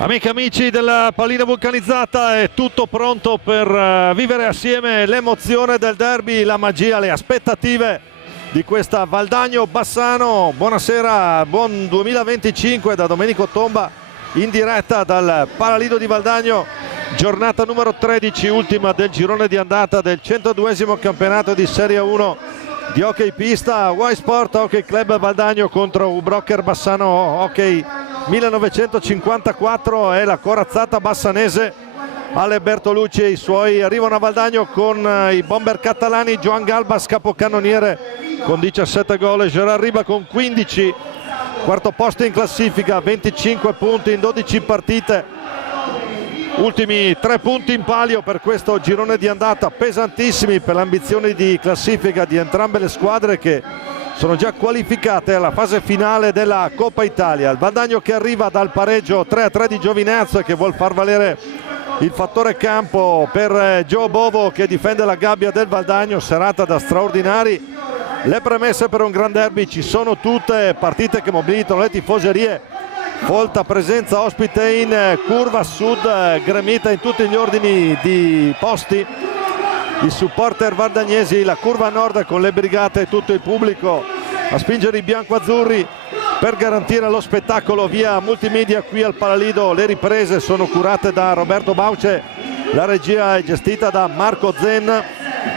Amiche e amici della pallina vulcanizzata, è tutto pronto per vivere assieme l'emozione del derby, la magia, le aspettative di questa Valdagno-Bassano. Buonasera, buon 2025 da Domenico Tomba in diretta dal Palalido di Valdagno, giornata numero 13, ultima del girone di andata del 102esimo campionato di Serie 1 di hockey pista. Y Sport Hockey Club Valdagno contro U-Broker Bassano Hockey 1954 è la corazzata bassanese. Ale Bertolucci e i suoi arrivano a Valdagno con i bomber catalani. Joan Galbas capocannoniere con 17 gol, Gerard Riba con 15, quarto posto in classifica, 25 punti in 12 partite, ultimi 3 punti in palio per questo girone di andata, pesantissimi per le ambizioni di classifica di entrambe le squadre che sono già qualificate alla fase finale della Coppa Italia. Il Valdagno che arriva dal pareggio 3-3 di Giovinazzo e che vuol far valere il fattore campo per Gio Bovo che difende la gabbia del Valdagno. Serata da straordinari. Le premesse per un gran derby ci sono tutte, partite che mobilitano le tifoserie, folta presenza ospite in curva sud, gremita in tutti gli ordini di posti, i supporter vardagnesi, la curva nord con le brigate e tutto il pubblico a spingere i biancoazzurri per garantire lo spettacolo via multimedia qui al Palalido. Le riprese sono curate da Roberto Bauce, la regia è gestita da Marco Zen,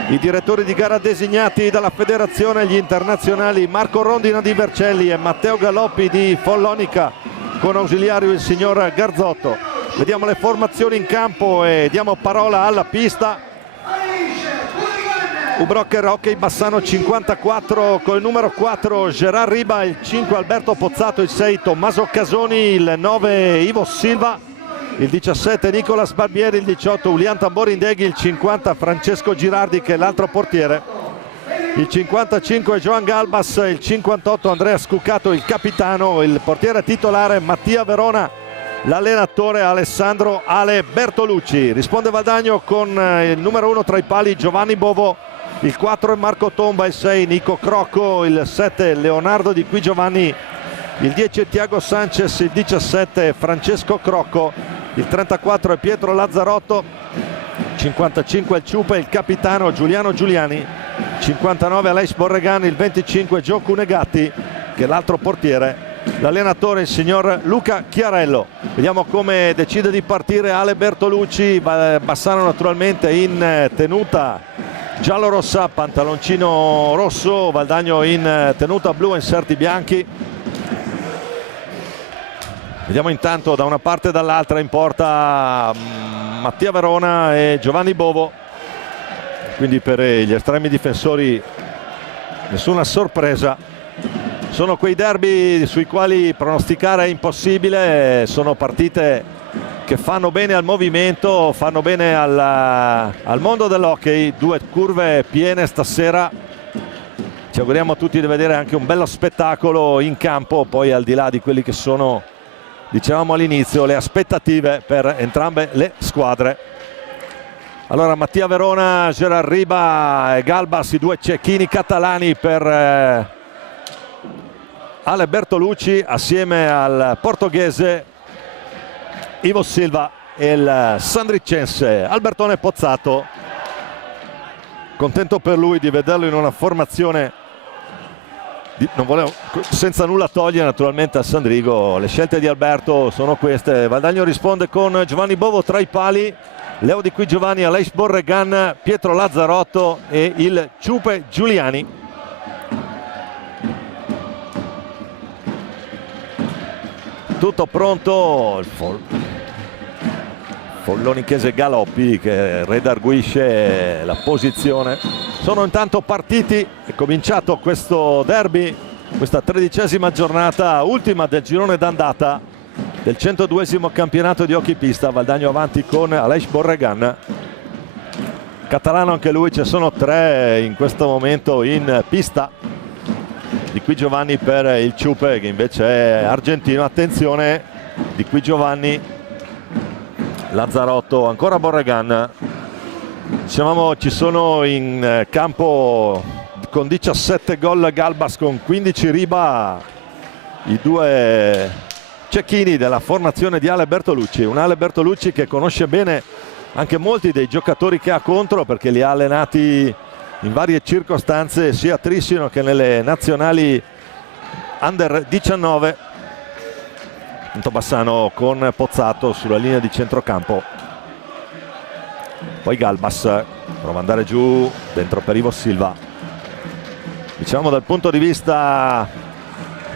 i direttori di gara designati dalla federazione, gli internazionali Marco Rondina di Vercelli e Matteo Galoppi di Follonica, con ausiliario il signor Garzotto. Vediamo le formazioni in campo e diamo parola alla pista. U-Broker Hockey Bassano 54 con il numero 4 Gerard Riba, il 5 Alberto Pozzato, il 6 Tommaso Casoni, il 9 Ivo Silva, il 17 Nicolas Barbieri, il 18 Ulian Tamborindeghi, il 50 Francesco Girardi che è l'altro portiere, il 55 Joan Galbas, il 58 Andrea Scuccato, il capitano, il portiere titolare Mattia Verona, l'allenatore Alessandro Ale Bertolucci. Risponde Valdagno con il numero 1 tra i pali Giovanni Bovo, il 4 è Marco Tomba, il 6 Nico Crocco, il 7 Leonardo Di Qui Giovanni, il 10 è Tiago Sanchez, il 17 è Francesco Crocco, il 34 è Pietro Lazzarotto, 55 è il Ciupa, il capitano Giuliano Giuliani, 59 Aleix Borregan, il 25 Gio Cunegatti che è l'altro portiere, l'allenatore il signor Luca Chiarello. Vediamo come decide di partire Ale Bertolucci. Bassano naturalmente in tenuta giallo-rossa, pantaloncino rosso, Valdagno in tenuta blu e inserti bianchi. Vediamo intanto da una parte e dall'altra in porta Mattia Verona e Giovanni Bovo, quindi per gli estremi difensori nessuna sorpresa. Sono quei derby sui quali pronosticare è impossibile, sono partite che fanno bene al movimento, fanno bene al mondo dell'hockey. Due curve piene stasera, ci auguriamo tutti di vedere anche un bello spettacolo in campo, poi al di là di quelli che sono, dicevamo all'inizio, le aspettative per entrambe le squadre. Allora Mattia Verona, Gerard Riba e Galbas, i due cecchini catalani per Ale Bertolucci, assieme al portoghese Ivo Silva e il sandricense Albertone Pozzato. Contento per lui di vederlo in una formazione senza nulla togliere naturalmente a Sandrigo. Le scelte di Alberto sono queste. Valdagno risponde con Giovanni Bovo tra i pali, Leo Di Qui Giovanni, Aleix Borregan, Pietro Lazzarotto e il Ciupe Giuliani. Tutto pronto, il follonichese Galoppi che redarguisce la posizione. Sono intanto partiti, è cominciato questo derby, questa 13ª giornata, ultima del girone d'andata del 102esimo campionato di hockey pista. Valdagno avanti con Aleix Borregan, catalano anche lui, ci sono 3 in questo momento in pista. Di Qui Giovanni per il Ciupe che invece è argentino. Attenzione, Di Qui Giovanni, Lazzarotto, ancora Borregan. Dicevamo ci sono in campo con 17 gol Galbas, con 15 Riba, i due cecchini della formazione di Ale Bertolucci, un Ale Bertolucci che conosce bene anche molti dei giocatori che ha contro, perché li ha allenati in varie circostanze sia a Trissino che nelle nazionali under 19. Punto Bassano con Pozzato sulla linea di centrocampo, poi Galbas prova ad andare giù, dentro per Ivo Silva. Diciamo dal punto di vista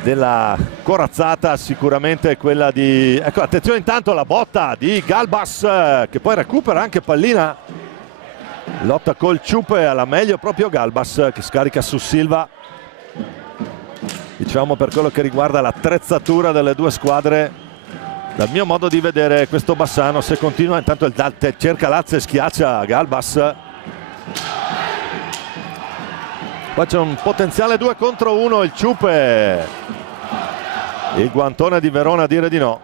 della corazzata sicuramente quella di, ecco, attenzione intanto alla botta di Galbas che poi recupera anche pallina, lotta col Ciupe, alla meglio proprio Galbas che scarica su Silva. Diciamo per quello che riguarda l'attrezzatura delle due squadre, dal mio modo di vedere questo Bassano, se continua, intanto il Dante cerca Lazza e schiaccia Galbas. Qua c'è un potenziale 2 contro 1, il Ciupe, il guantone di Verona a dire di no.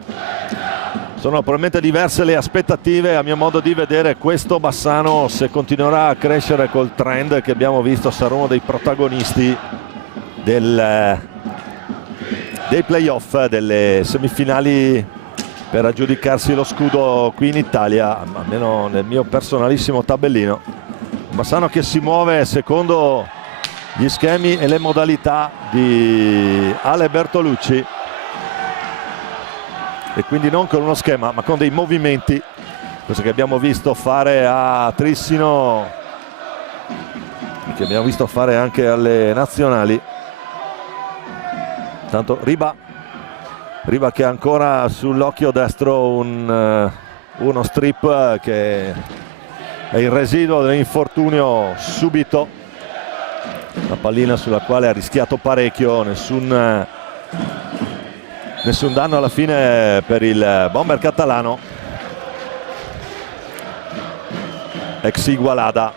Sono probabilmente diverse le aspettative, a mio modo di vedere questo Bassano, se continuerà a crescere col trend che abbiamo visto, sarà uno dei protagonisti dei playoff, delle semifinali per aggiudicarsi lo scudo qui in Italia, almeno nel mio personalissimo tabellino. Bassano che si muove secondo gli schemi e le modalità di Ale Bertolucci, e quindi non con uno schema ma con dei movimenti, questo che abbiamo visto fare a Trissino, che abbiamo visto fare anche alle nazionali. Tanto Riba che ha ancora sull'occhio destro uno strip che è il residuo dell'infortunio subito, la pallina sulla quale ha rischiato parecchio, nessun danno alla fine per il bomber catalano, ex Igualada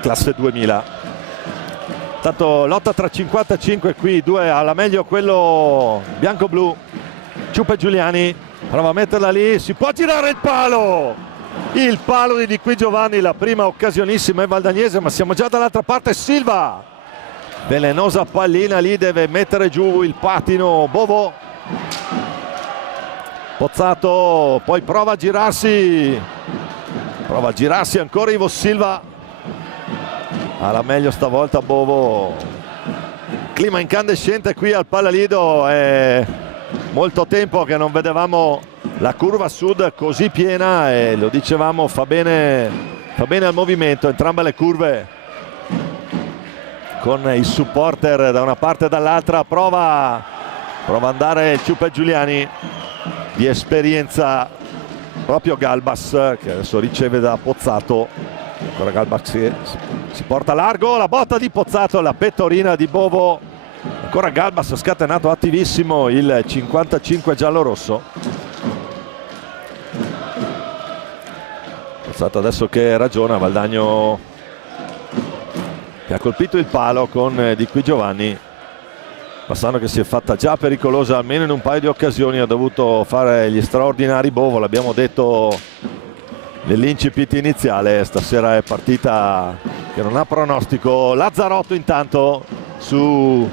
classe 2000. Tanto lotta tra 55 qui, due alla meglio quello bianco-blu, Ciupe Giuliani prova a metterla lì, si può girare il palo di Qui Giovanni, la prima occasionissima è valdagnese, ma siamo già dall'altra parte. Silva, velenosa pallina lì, deve mettere giù il patino Bovo. Pozzato poi prova a girarsi ancora Ivo Silva, alla meglio stavolta Bovo. Clima incandescente qui al Pallalido, è molto tempo che non vedevamo la curva sud così piena, e lo dicevamo, fa bene al movimento, entrambe le curve con i supporter da una parte e dall'altra. Prova ad andare il Ciupe Giuliani, di esperienza proprio Galbas, che adesso riceve da Pozzato. Ancora Galbas si porta largo, la botta di Pozzato, la pettorina di Bovo. Ancora Galbas scatenato, attivissimo il 55 giallo-rosso. Pozzato adesso che ragiona, Valdagno che ha colpito il palo con Di Qui Giovanni. Bassano che si è fatta già pericolosa almeno in un paio di occasioni, ha dovuto fare gli straordinari Bovo, l'abbiamo detto nell'incipit iniziale. Stasera è partita che non ha pronostico. Lazzarotto intanto su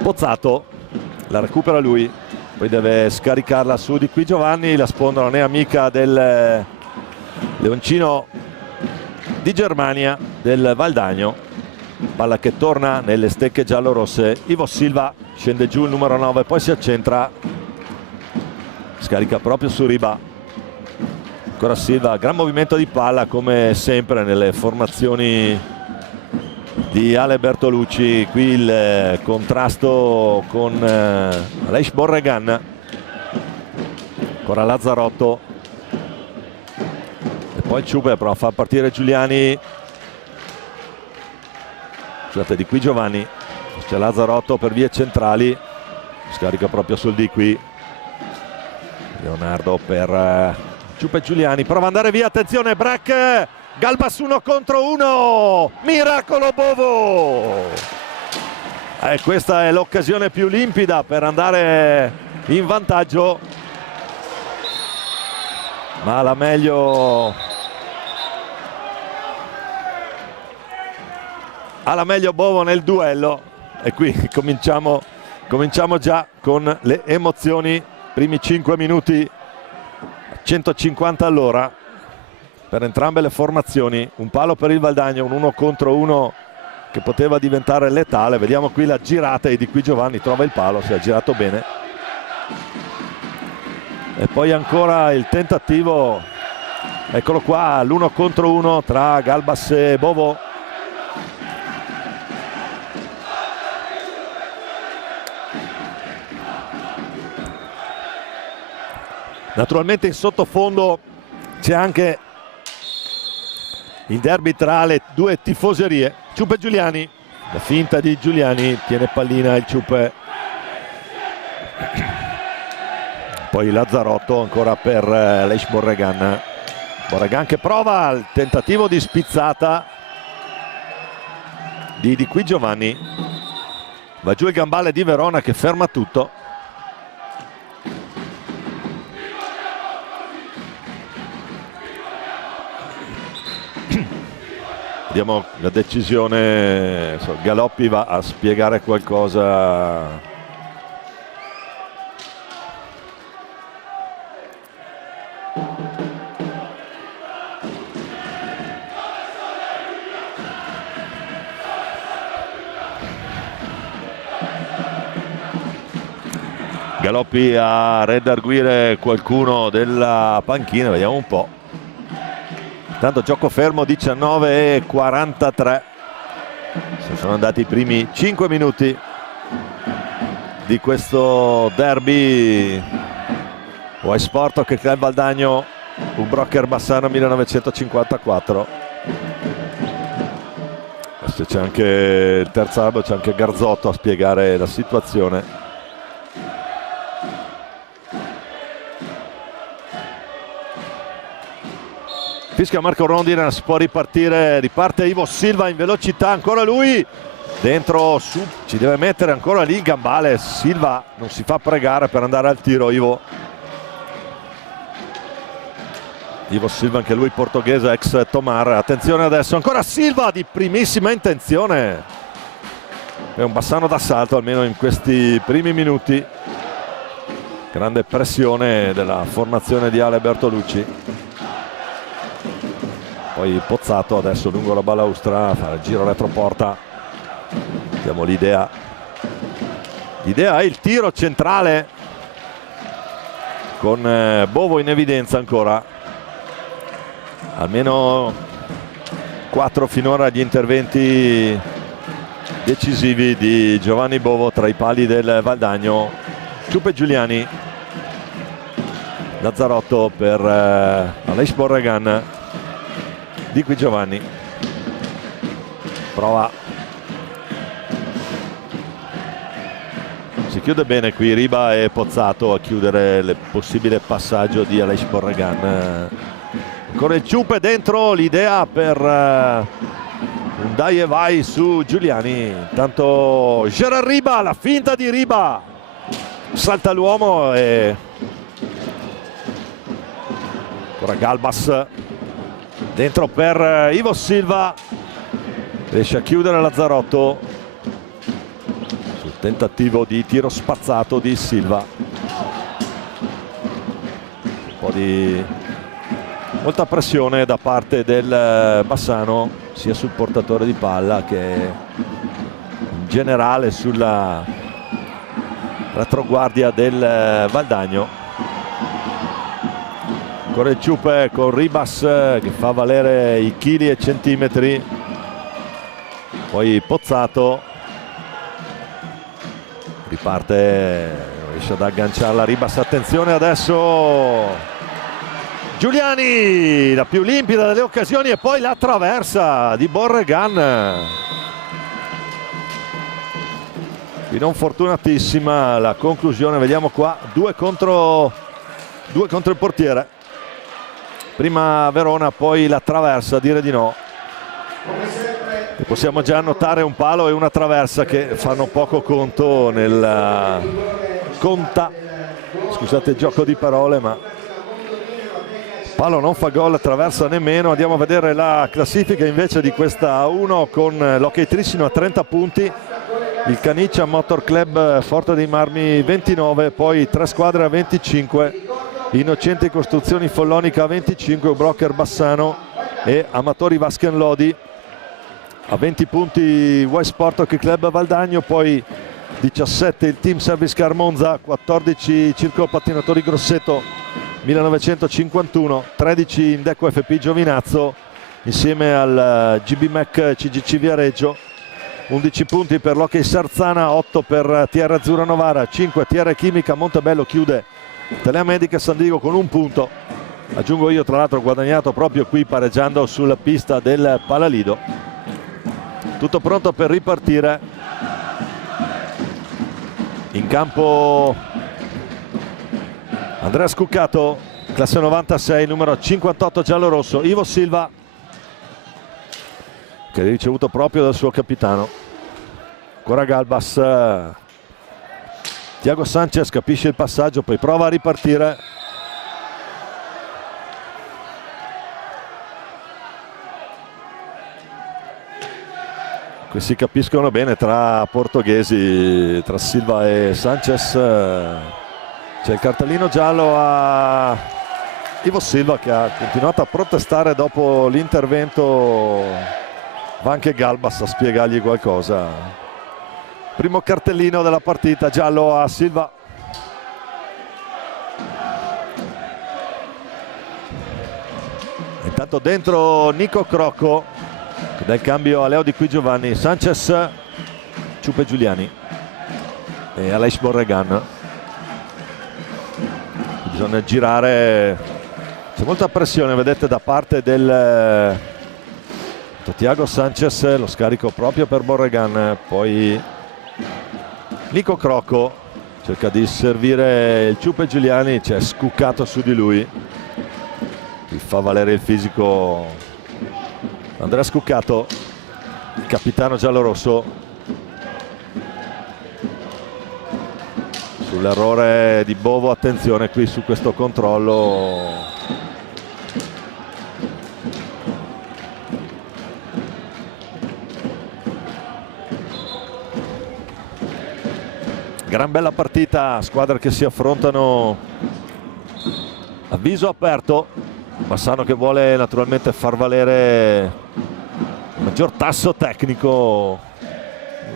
Pozzato, la recupera lui, poi deve scaricarla su Di Qui Giovanni. La sponda non è amica del leoncino di Germania, del Valdagno. Palla che torna nelle stecche giallo-rosse. Ivo Silva scende giù, il numero 9, poi si accentra, scarica proprio su Riba. Ancora Silva, gran movimento di palla come sempre nelle formazioni di Ale Bertolucci. Qui il contrasto con Aleix Borregan. Ancora Lazzarotto e poi Ciupe prova a far partire Giuliani. Scusate, Di Qui Giovanni, c'è Lazzarotto per vie centrali, scarica proprio sul Di Qui. Leonardo per Ciupe Giuliani, prova ad andare via, attenzione, break, Galbas 1 contro 1, miracolo Bovo. Questa è l'occasione più limpida per andare in vantaggio, ma la meglio Bovo nel duello, e qui cominciamo Cominciamo già con le emozioni, primi 5 minuti, 150 all'ora per entrambe le formazioni, un palo per il Valdagno, un 1 contro 1 che poteva diventare letale. Vediamo qui la girata e di qui Giovanni trova il palo, si è girato bene. E poi ancora il tentativo, eccolo qua, l'1 contro 1 tra Galbas e Bovo. Naturalmente in sottofondo c'è anche il derby tra le due tifoserie. Ciupe Giuliani, la finta di Giuliani, tiene pallina il Ciupe. Poi Lazzarotto ancora per Leish Borregan. Borregan che prova il tentativo di spizzata di qui Giovanni. Va giù il gambale di Verona che ferma tutto. Vediamo la decisione, Galoppi va a spiegare qualcosa. Galoppi a redarguire qualcuno della panchina, vediamo un po'. Tanto gioco fermo, 19:43. Sono andati i primi 5 minuti di questo derby White Sport che Club Valdagno, un Brocker Bassano 1954. Adesso c'è anche il terzo arbitro, c'è anche Garzotto a spiegare la situazione. Fischia Marco Rondina, si può ripartire, riparte Ivo Silva in velocità, ancora lui dentro, su, ci deve mettere ancora lì gambale. Silva non si fa pregare per andare al tiro. Ivo Silva, anche lui portoghese, ex Tomar. Attenzione adesso, ancora Silva di primissima intenzione. È un Bassano d'assalto almeno in questi primi minuti. Grande pressione della formazione di Ale Bertolucci. Poi Pozzato adesso lungo la balaustra, fa il giro retroporta. Vediamo l'idea. L'idea è il tiro centrale con Bovo in evidenza ancora. Almeno 4 finora gli interventi decisivi di Giovanni Bovo tra i pali del Valdagno. Ciupe Giuliani. Lazzarotto per Aleix Borregan. Di qui Giovanni prova, si chiude bene qui Riba e Pozzato a chiudere il possibile passaggio di Aleix Borregan. Ancora il Ciupe dentro, l'idea per un dai e vai su Giuliani. Intanto Gerard Riba, la finta di Riba, salta l'uomo e ancora Galbas dentro per Ivo Silva, riesce a chiudere Lazzarotto sul tentativo di tiro spazzato di Silva. Un po' di molta pressione da parte del Bassano sia sul portatore di palla che in generale sulla retroguardia del Valdagno. Ancora il Ciupe con Ribas che fa valere i chili e centimetri. Poi Pozzato riparte, riesce ad agganciarla Ribas. Attenzione adesso Giuliani, la più limpida delle occasioni, e poi la traversa di Borregan. Qui non fortunatissima la conclusione. Vediamo qua 2 contro il portiere. Prima Verona, poi la traversa, dire di no. E possiamo già notare un palo e una traversa che fanno poco conto nel scusate il gioco di parole, ma palo non fa gol, traversa nemmeno. Andiamo a vedere la classifica invece di questa A1 con l'Hockey Trissino a 30 punti, il Caniccia Motor Club Forte dei Marmi 29, poi Tre Squadre a 25, Innocenti Costruzioni Follonica a 25, Broker Bassano e Amatori Vasken Lodi. A 20 punti West Sport Hockey Club Valdagno, poi 17 il Team Service Car Monza, 14 Circolo Pattinatori Grosseto 1951, 13 Indeco FP Giovinazzo insieme al GB Mac CGC Viareggio, 11 punti per l'Hockey Sarzana, 8 per TR Azzurra Novara, 5 TR Chimica Montebello, chiude Telea Medica San Diego con un punto. Aggiungo io, tra l'altro, guadagnato proprio qui pareggiando sulla pista del Palalido. Tutto pronto per ripartire. In campo Andrea Scuccato, classe 96, numero 58 giallorosso. Ivo Silva, che è ricevuto proprio dal suo capitano. Ancora Galbas. Thiago Sanchez capisce il passaggio, poi prova a ripartire. Qui si capiscono bene tra portoghesi, tra Silva e Sanchez. C'è il cartellino giallo a Ivo Silva, che ha continuato a protestare dopo l'intervento. Va anche Galbas a spiegargli qualcosa. Primo cartellino della partita, giallo a Silva. Intanto dentro Nico Crocco, che dà il cambio a Leo Di Qui Giovanni. Sanchez, Ciupe Giuliani e Aleix Borregan. Bisogna girare, c'è molta pressione, vedete, da parte del Thiago Sanchez. Lo scarico proprio per Borregan, poi Nico Crocco cerca di servire il Ciupe Giuliani, c'è Scuccato su di lui, che fa valere il fisico Andrea Scuccato, il capitano giallorosso. Sull'errore di Bovo, attenzione qui su questo controllo. Gran bella partita, squadre che si affrontano a viso aperto. Bassano che vuole naturalmente far valere il maggior tasso tecnico,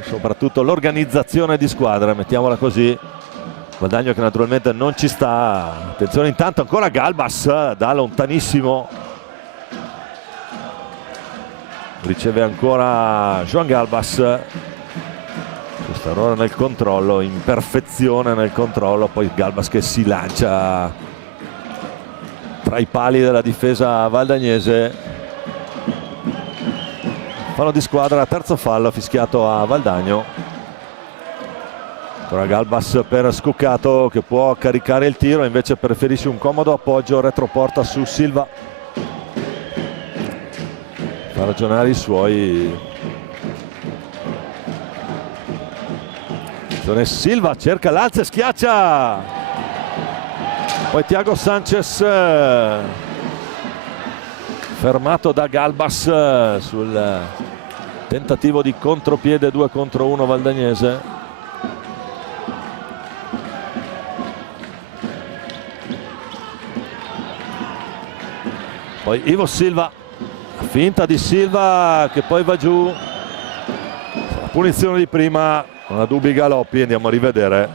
soprattutto l'organizzazione di squadra, mettiamola così. Valdagno che naturalmente non ci sta. Attenzione intanto ancora Galbas da lontanissimo. Riceve ancora Joan Galbas. Questo errore nel controllo, imperfezione nel controllo, poi Galbas che si lancia tra i pali della difesa valdagnese. Fallo di squadra, terzo fallo fischiato a Valdagno. Ora Galbas per Scuccato, che può caricare il tiro, invece preferisce un comodo appoggio retroporta su Silva. Fa ragionare i suoi. Silva cerca l'alza e schiaccia. Poi Thiago Sanchez fermato da Galbas sul tentativo di contropiede 2 contro 1 valdagnese. Poi Ivo Silva, finta di Silva che poi va giù. La punizione di prima, non ha dubbi Galoppi, andiamo a rivedere.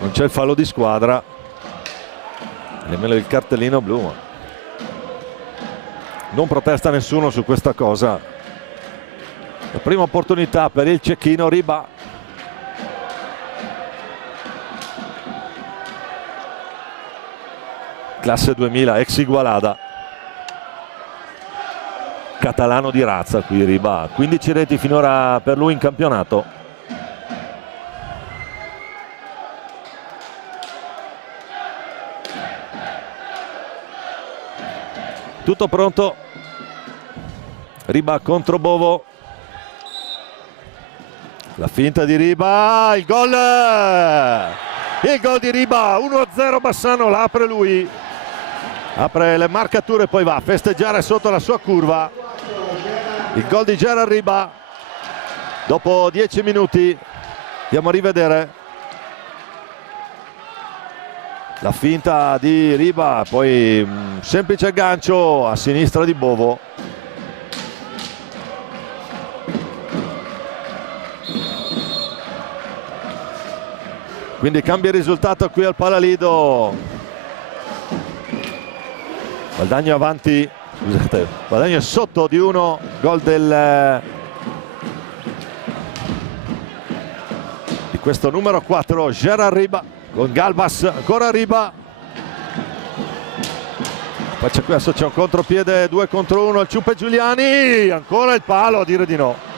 Non c'è il fallo di squadra, nemmeno il cartellino blu, ma non protesta nessuno su questa cosa. La prima opportunità per il cecchino Riba. Classe 2000, ex Igualada. Catalano di razza qui Riba, 15 reti finora per lui in campionato. Tutto pronto, Riba contro Bovo, la finta di Riba, il gol di Riba, 1-0 Bassano, la apre lui, apre le marcature e poi va a festeggiare sotto la sua curva. il gol di Gerard Riba dopo 10 minuti. Andiamo a rivedere la finta di Riba, poi un semplice gancio a sinistra di Bovo. Quindi cambia il risultato qui al Palalido. Valdagno avanti, scusate, Valdagno è sotto di 1, gol di questo numero 4, Gerard Riba, con Galbas, ancora Riba. Poi c'è un contropiede 2 contro 1 al Ciuppe Giuliani, ancora il palo, a dire di no.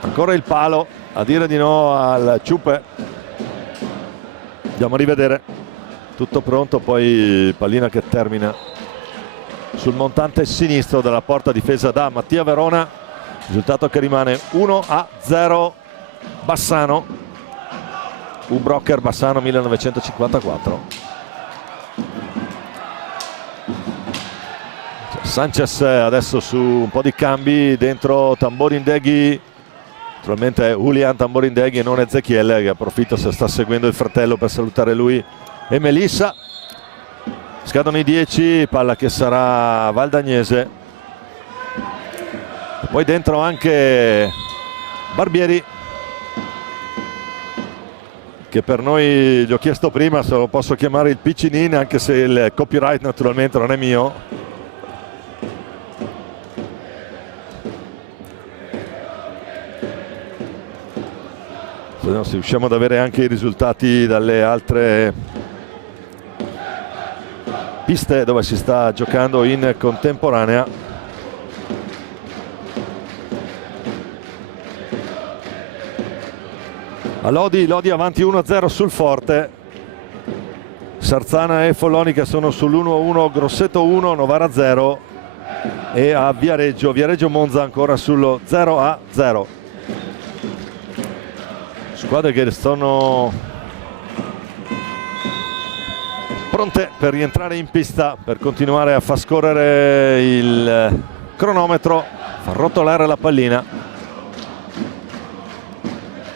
Ancora il palo, a dire di no al Ciuppe. Andiamo a rivedere. Tutto pronto, poi pallina che termina sul montante sinistro della porta difesa da Mattia Verona. Risultato che rimane 1-0 Bassano. Ubrocker Bassano 1954. Sanchez adesso su un po' di cambi, dentro Tamborindeghi. Naturalmente Julian Tamborindeghi e non Ezechiel, che approfitto se sta seguendo il fratello per salutare lui e Melissa. Scadono i 10, palla che sarà valdagnese. E poi dentro anche Barbieri, che per noi, gli ho chiesto prima se lo posso chiamare il Piccinin, anche se il copyright naturalmente non è mio. Vediamo se riusciamo ad avere anche i risultati dalle altre piste dove si sta giocando in contemporanea. A Lodi avanti 1-0 sul Forte. Sarzana e Follonica sono sull'1-1, Grosseto 1, Novara 0, e a Viareggio Monza ancora sullo 0-0. Squadre che sono pronte per rientrare in pista, per continuare a far scorrere il cronometro, far rotolare la pallina.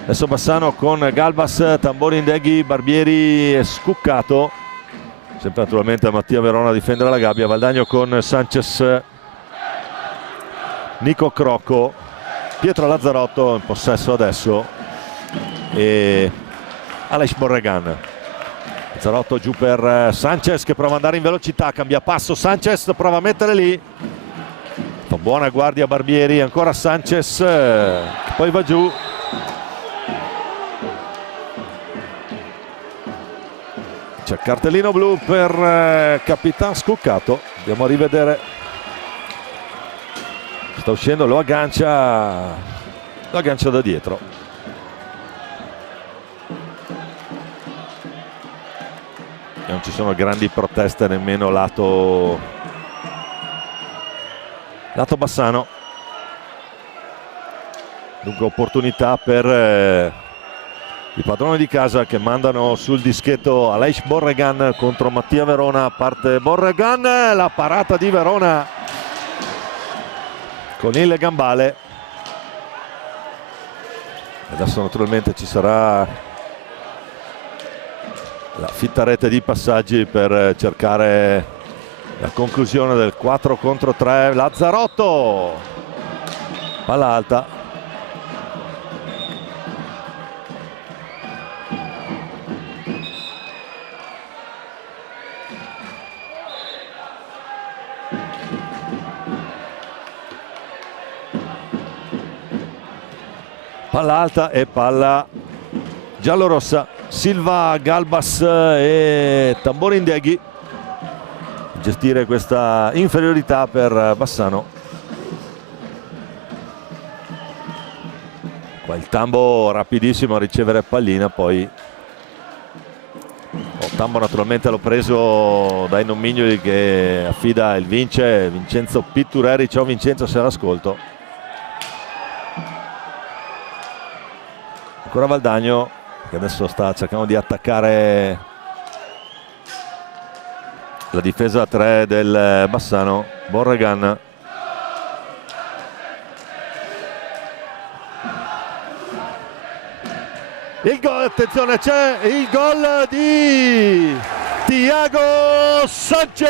Adesso Bassano con Galbas, Tamborindeghi, Barbieri e Scuccato. Sempre naturalmente Mattia Verona a difendere la gabbia. Valdagno con Sanchez, Nico Crocco, Pietro Lazzarotto in possesso adesso e Aleix Borregan. Lazzarotto giù per Sanchez che prova ad andare in velocità, cambia passo, Sanchez prova a mettere lì, fa buona guardia Barbieri, ancora Sanchez che poi va giù. C'è cartellino blu per Capitan Scuccato. Andiamo a rivedere. Sta uscendo, lo aggancia da dietro. E non ci sono grandi proteste nemmeno lato Bassano. Dunque opportunità per i padroni di casa, che mandano sul dischetto Aleix Borregan contro Mattia Verona. Parte Borregan, la parata di Verona con il gambale. Adesso naturalmente ci sarà la fitta rete di passaggi per cercare la conclusione del 4 contro 3. Lazzarotto, palla alta. Palla alta e palla giallorossa. Silva, Galbas e Tamborindeghi gestire questa inferiorità per Bassano. Qua il Tambo rapidissimo a ricevere pallina, poi Tambo naturalmente l'ho preso dai Nomignoli, che affida il Vincenzo Pittureri. Ciao Vincenzo, se l'ascolto. Ancora Valdagno, che adesso sta cercando di attaccare la difesa 3 del Bassano. Borregan, il gol, attenzione, c'è il gol di Thiago Sanchez,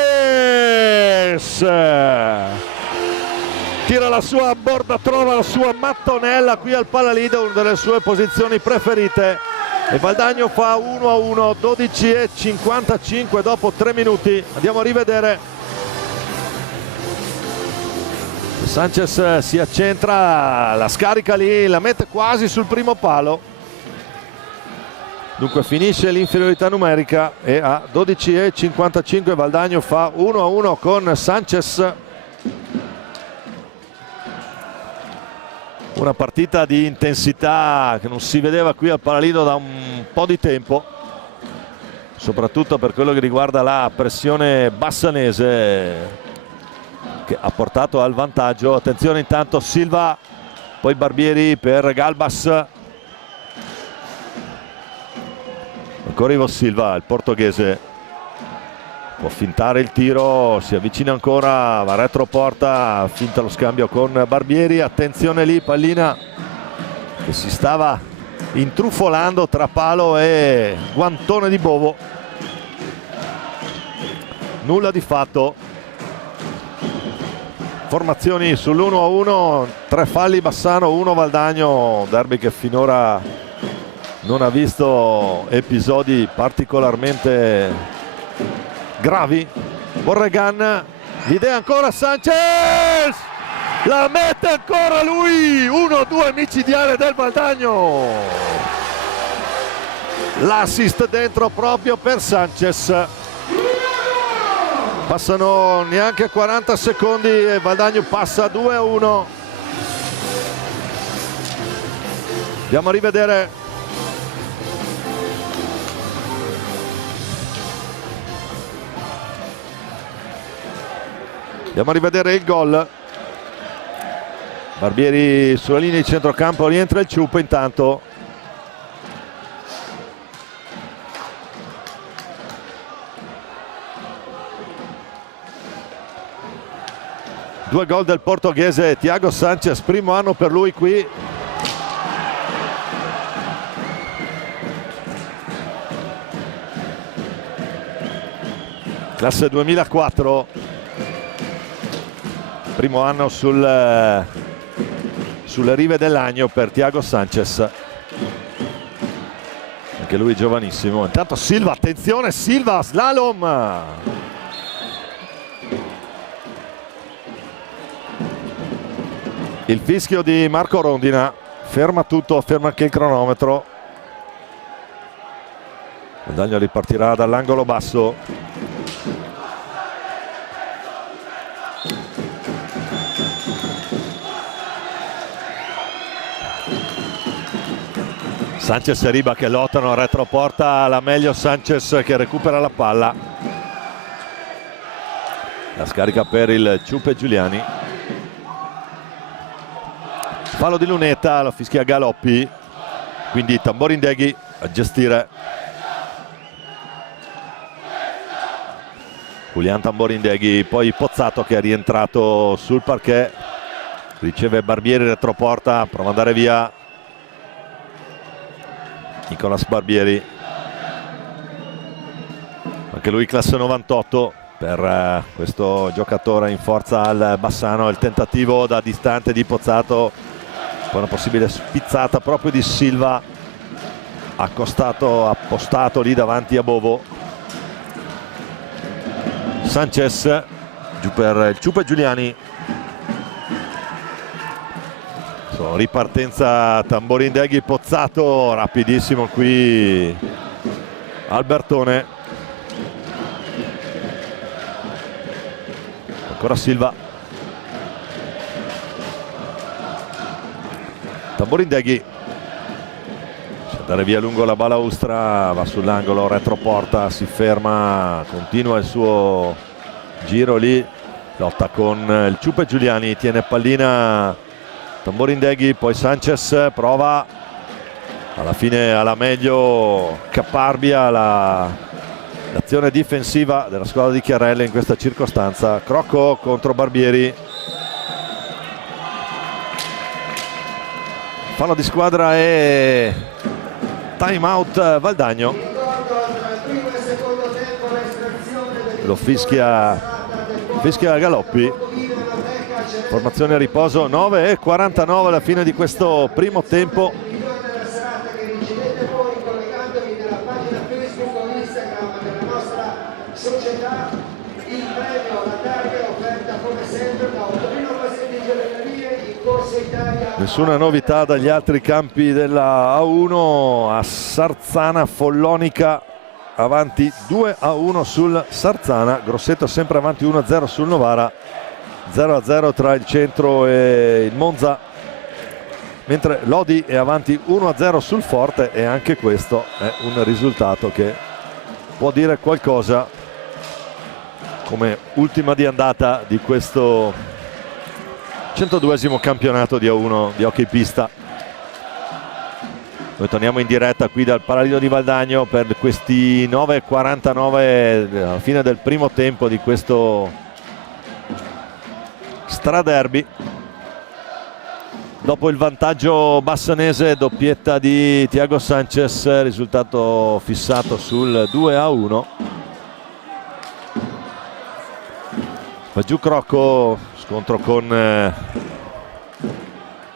tira la sua borda, trova la sua mattonella qui al Palalido, una delle sue posizioni preferite, e Valdagno fa 1-1, 12:55 dopo 3 minuti. Andiamo a rivedere. Sanchez si accentra, la scarica lì, la mette quasi sul primo palo. Dunque finisce l'inferiorità numerica e a 12:55 Valdagno fa 1-1 con Sanchez. Una partita di intensità che non si vedeva qui al Palalido da un po' di tempo, soprattutto per quello che riguarda la pressione bassanese, che ha portato al vantaggio. Attenzione intanto Silva, poi Barbieri per Galbas. Ancora Ivo Silva, il portoghese, può fintare il tiro, si avvicina ancora, va retroporta, finta lo scambio con Barbieri. Attenzione lì, pallina che si stava intrufolando tra palo e guantone di Bovo. Nulla di fatto. Formazioni sull'1-1, 3 falli Bassano, 1 Valdagno, derby che finora non ha visto episodi particolarmente gravi. Borregan, l'idea ancora Sanchez, la mette ancora lui, 1-2 micidiale del Valdagno, l'assist dentro proprio per Sanchez. Passano neanche 40 secondi e Valdagno passa 2-1. Andiamo a rivedere. Andiamo a rivedere il gol. Barbieri sulla linea di centrocampo, rientra il Ciupo intanto. Due gol del portoghese Thiago Sanchez, primo anno per lui qui. Classe 2004. Primo anno sulle rive dell'Agno per Thiago Sanchez. Anche lui giovanissimo. Intanto Silva, attenzione Silva, slalom. Il fischio di Marco Rondina, ferma tutto, ferma anche il cronometro. Valdagno ripartirà dall'angolo basso. Sanchez e Riba che lottano a retroporta, la meglio Sanchez che recupera la palla. La scarica per il Ciupe Giuliani. Fallo di Lunetta, lo fischia Galoppi, quindi Tamborindeghi a gestire. Julian Tamborindeghi, poi Pozzato che è rientrato sul parquet, riceve Barbieri, retroporta, prova ad andare via Nicolas Barbieri, anche lui classe 98 per questo giocatore in forza al Bassano. Il tentativo da distante di Pozzato, una possibile spizzata proprio di Silva, appostato lì davanti a Bovo. Sanchez giù per il Ciupa Giuliani. Ripartenza Tamborindeghi, Pozzato, rapidissimo qui Albertone. Ancora Silva. Tamborindeghi, andare via lungo la balaustra, va sull'angolo, retroporta, si ferma, continua il suo giro lì, lotta con il Ciupe Giuliani, tiene pallina Tamborindeghi, poi Sanchez prova alla fine alla meglio Caparbia l'azione difensiva della squadra di Chiarelle in questa circostanza. Crocco contro Barbieri, fallo di squadra e time out Valdagno. Lo fischia Galoppi. Formazione a riposo, 9:49 alla fine di questo primo tempo. Nessuna novità dagli altri campi della A1. A Sarzana Follonica avanti 2-1 sul Sarzana, Grosseto sempre avanti 1-0 sul Novara, 0-0 tra il Centro e il Monza, mentre Lodi è avanti 1-0 sul Forte, e anche questo è un risultato che può dire qualcosa come ultima di andata di questo 102esimo campionato di A1 di hockey pista. Noi torniamo in diretta qui dal Paladino di Valdagno per questi 9:49 alla fine del primo tempo di questo straderby. Dopo il vantaggio bassanese, doppietta di Thiago Sanchez, risultato fissato sul 2-1. Va giù Crocco, scontro con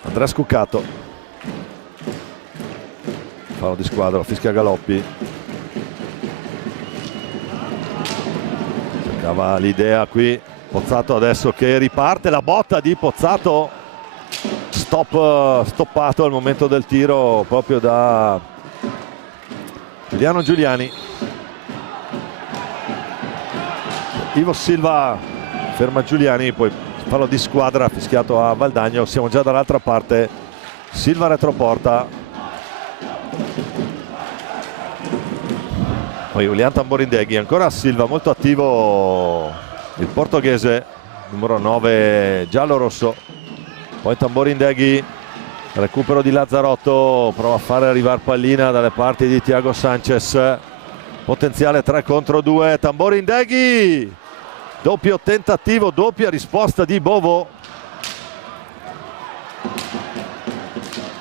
Andrea Scuccato. Fallo di squadra, fischia Galoppi. Cercava l'idea qui Pozzato, adesso che riparte la botta di Pozzato, stoppato al momento del tiro proprio da Giuliano Giuliani. Ivo Silva ferma Giuliani, poi fallo di squadra fischiato a Valdagno. Siamo già dall'altra parte, Silva retroporta, poi Julian Tamborindeghi, ancora Silva molto attivo il portoghese numero 9 giallo-rosso, poi Tamborindeghi, recupero di Lazzarotto, prova a fare arrivare pallina dalle parti di Thiago Sanchez, potenziale 3 contro 2, Tamborindeghi, doppio tentativo, doppia risposta di Bovo.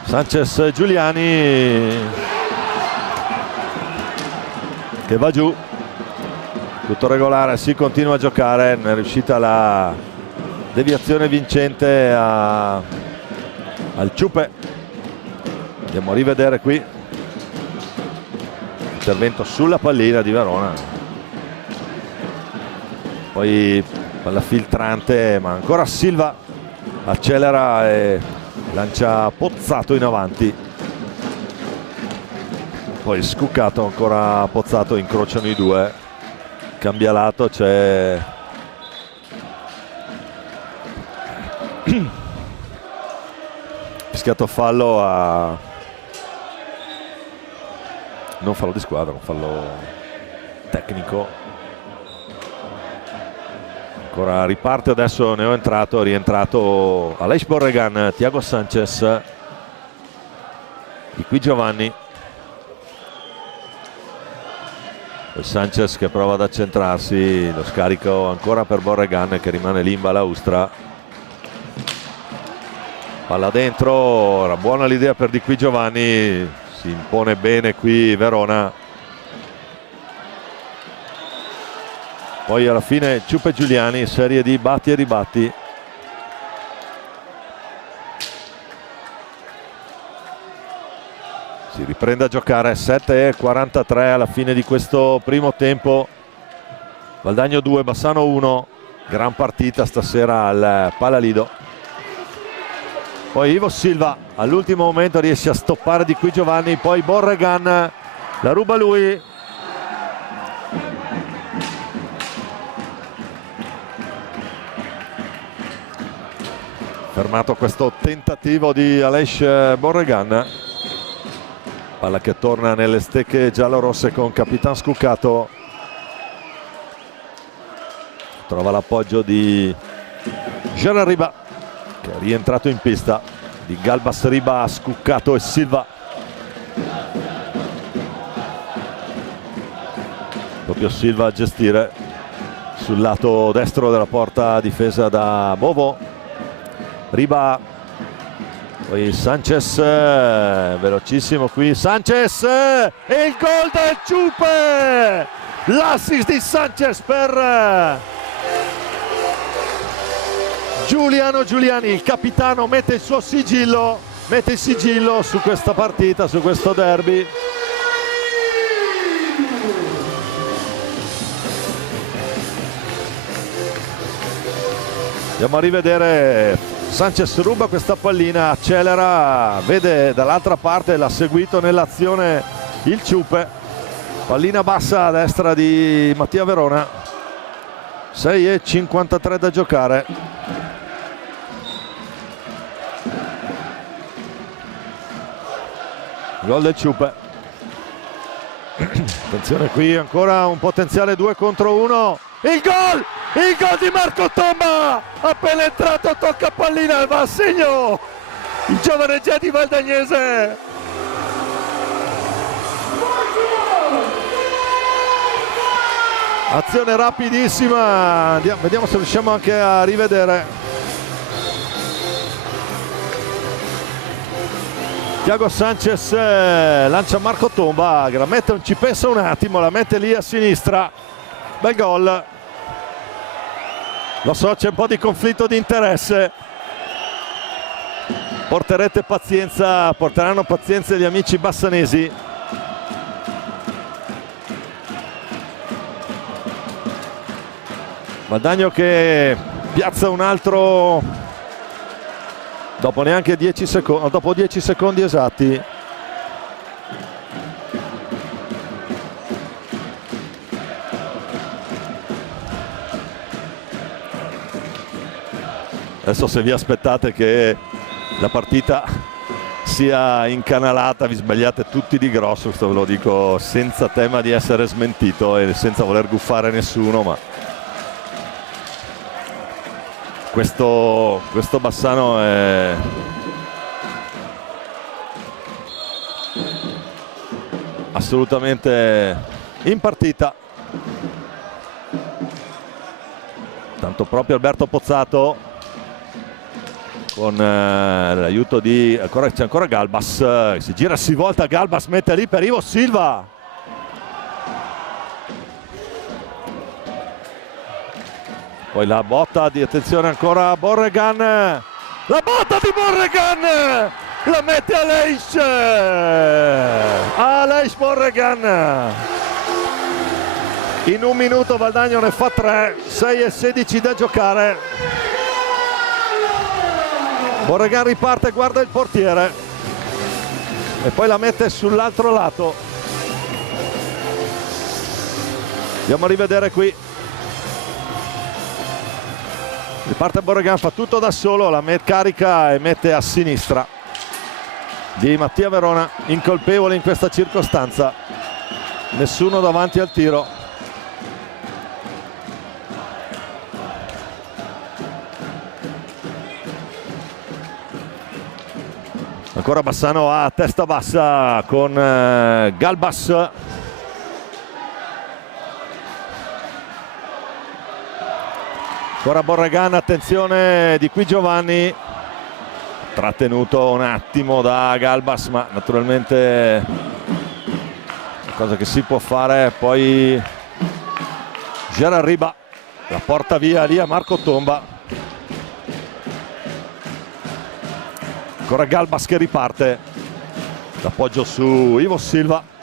Sanchez Giuliani che va giù, tutto regolare, si continua a giocare, non è riuscita la deviazione vincente al Ciupe. Andiamo a rivedere qui intervento sulla pallina di Verona, poi palla filtrante, ma ancora Silva accelera e lancia Pozzato in avanti, poi Scuccato, ancora Pozzato, incrociano i due, cambia lato, c'è fischiato fallo a non fallo di squadra, un fallo tecnico. Ancora riparte adesso, rientrato Aleix Borregan, Thiago Sanchez, di qui Giovanni, poi Sanchez che prova ad accentrarsi, lo scarico ancora per Borregan che rimane lì in balaustra, palla dentro, era buona l'idea per di qui Giovanni, si impone bene qui Verona. Poi alla fine Ciupe Giuliani, serie di batti e ribatti. Si riprende a giocare, 7:43 alla fine di questo primo tempo. Valdagno 2, Bassano 1, gran partita stasera al Palalido. Poi Ivo Silva all'ultimo momento riesce a stoppare di qui Giovanni, poi Borregan la ruba lui. Fermato questo tentativo di Aleix Borregan, palla che torna nelle stecche giallorosse con Capitan Scuccato, trova l'appoggio di Gerard Riba che è rientrato in pista, di Galbas, Riba, Scuccato e Silva. proprio Silva a gestire sul lato destro della porta difesa da Bovo. Riba, poi Sanchez, velocissimo qui Sanchez, e il gol del Ciupe, l'assist di Sanchez per Giuliano Giuliani, il capitano mette il suo sigillo, mette il sigillo su questa partita, su questo derby. Andiamo a rivedere, Sanchez ruba questa pallina, accelera, vede dall'altra parte, l'ha seguito nell'azione il Ciupe, pallina bassa a destra di Mattia Verona, 6:53 da giocare. Gol del Ciupe. Attenzione qui, ancora un potenziale 2 contro 1. Il gol di Marco Tomba, appena entrato tocca pallina e va a segno il giovane Gedi Valdagnese. Azione rapidissima, vediamo se riusciamo anche a rivedere. Thiago Sanchez lancia Marco Tomba che la mette, non ci pensa un attimo, la mette lì a sinistra. Bel gol. Lo so, c'è un po' di conflitto di interesse. Porteranno pazienza gli amici bassanesi. Valdagno che piazza un altro dopo neanche 10 secondi, dopo 10 secondi esatti. Adesso se vi aspettate che la partita sia incanalata, vi sbagliate tutti di grosso, questo ve lo dico senza tema di essere smentito e senza voler guffare nessuno, ma questo Bassano è assolutamente in partita. Tanto proprio Alberto Pozzato con l'aiuto di c'è ancora Galbas, si gira, si volta, Galbas mette lì per Ivo Silva. Poi la botta di, attenzione ancora Borregan, la botta di Borregan, la mette Aleix Borregan. In un minuto Valdagno ne fa 3, 6:16 da giocare. Borregan riparte, guarda il portiere e poi la mette sull'altro lato. Andiamo a rivedere qui. Riparte Borregan, fa tutto da solo, la carica e mette a sinistra di Mattia Verona, incolpevole in questa circostanza, nessuno davanti al tiro. Ancora Bassano a testa bassa con Galbas. Ancora Borregan, attenzione di qui Giovanni, trattenuto un attimo da Galbas, ma naturalmente una cosa che si può fare. Poi Gerard Riba la porta via lì a Marco Tomba. Ancora Galbas che riparte, l'appoggio su Ivo Silva.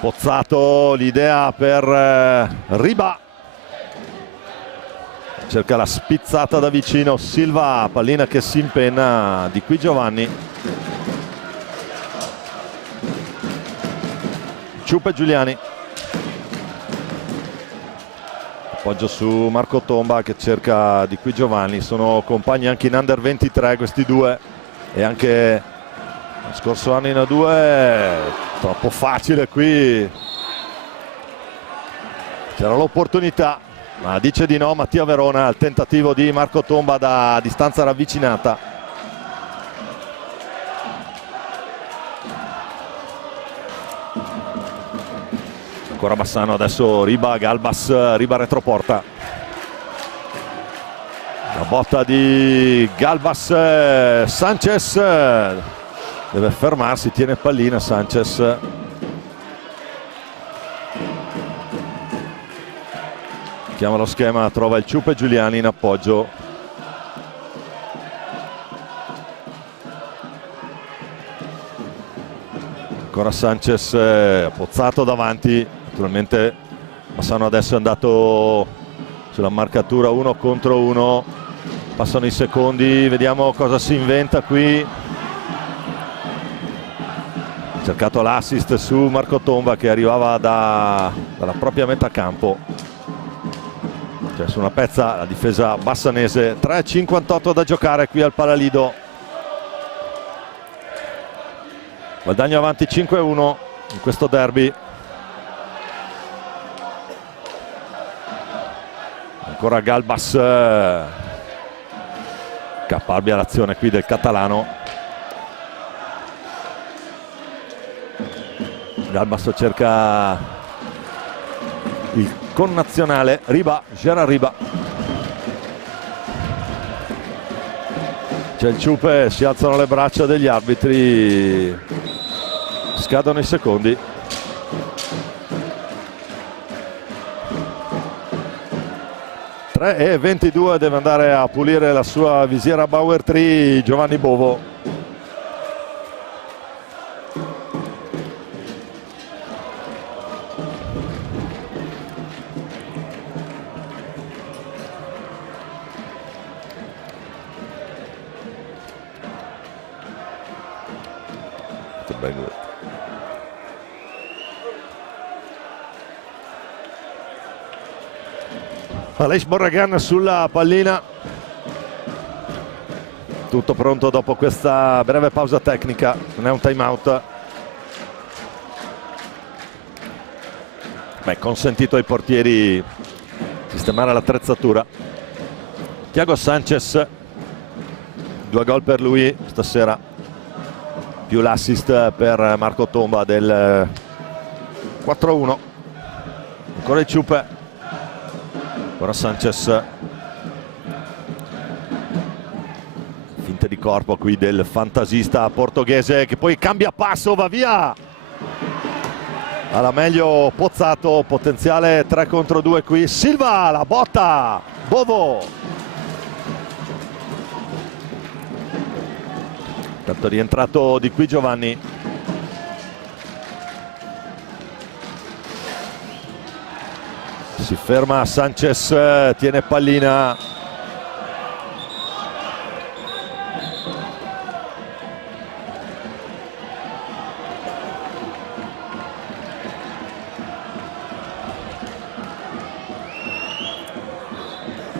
Pozzato, l'idea per Riba, cerca la spizzata da vicino Silva, pallina che si impenna di qui Giovanni. Ciupe Giuliani, appoggio su Marco Tomba che cerca di qui Giovanni, sono compagni anche in under 23 questi due, e anche lo scorso anno in A2. Troppo facile qui, c'era l'opportunità ma dice di no Mattia Verona al tentativo di Marco Tomba da distanza ravvicinata. Ancora Bassano, adesso Riba, Galbas, Riba retroporta. La botta di Galbas, Sanchez deve fermarsi, tiene pallina Sanchez. Chiama lo schema, trova il Ciupe Giuliani in appoggio. Ancora Sanchez, Pozzato davanti. Naturalmente Bassano adesso è andato sulla marcatura 1 contro 1. Passano i secondi, vediamo cosa si inventa qui. Ha cercato l'assist su Marco Tomba che arrivava dalla propria metà campo. Cioè su una pezza la difesa bassanese. 3:58 da giocare qui al Palalido. Valdagno avanti 5-1 in questo derby. Ancora Galbas, caparbia l'azione qui del catalano. Galbas cerca il connazionale Riba, Gerard Riba. C'è il Ciupe, si alzano le braccia degli arbitri, scadono i secondi. E 22 deve andare a pulire la sua visiera Bauer Tree Giovanni Bovo. Aleix Borragan sulla pallina, tutto pronto dopo questa breve pausa tecnica, non è un time out. Beh, consentito ai portieri sistemare l'attrezzatura. Thiago Sanchez, 2 gol per lui stasera, più l'assist per Marco Tomba del 4-1. Ancora il Ciupe. Ora Sanchez, finte di corpo qui del fantasista portoghese che poi cambia passo, va via alla meglio Pozzato, potenziale 3 contro 2 qui. Silva, la botta, Bovo. Tanto rientrato di qui Giovanni. Si ferma Sanchez, tiene pallina.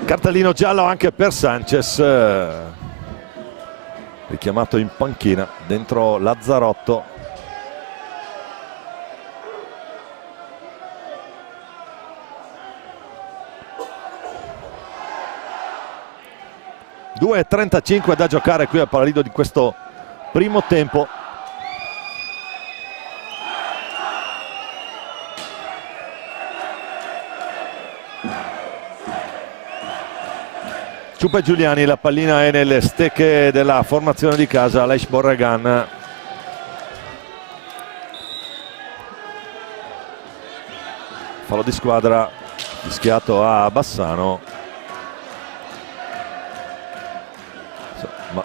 Cartellino giallo anche per Sanchez, richiamato in panchina dentro Lazzarotto. .35 da giocare qui al Palalido di questo primo tempo. Ciupe Giuliani, la pallina è nelle stecche della formazione di casa. Aleix Borragan. Fallo di squadra fischiato a Bassano. Ma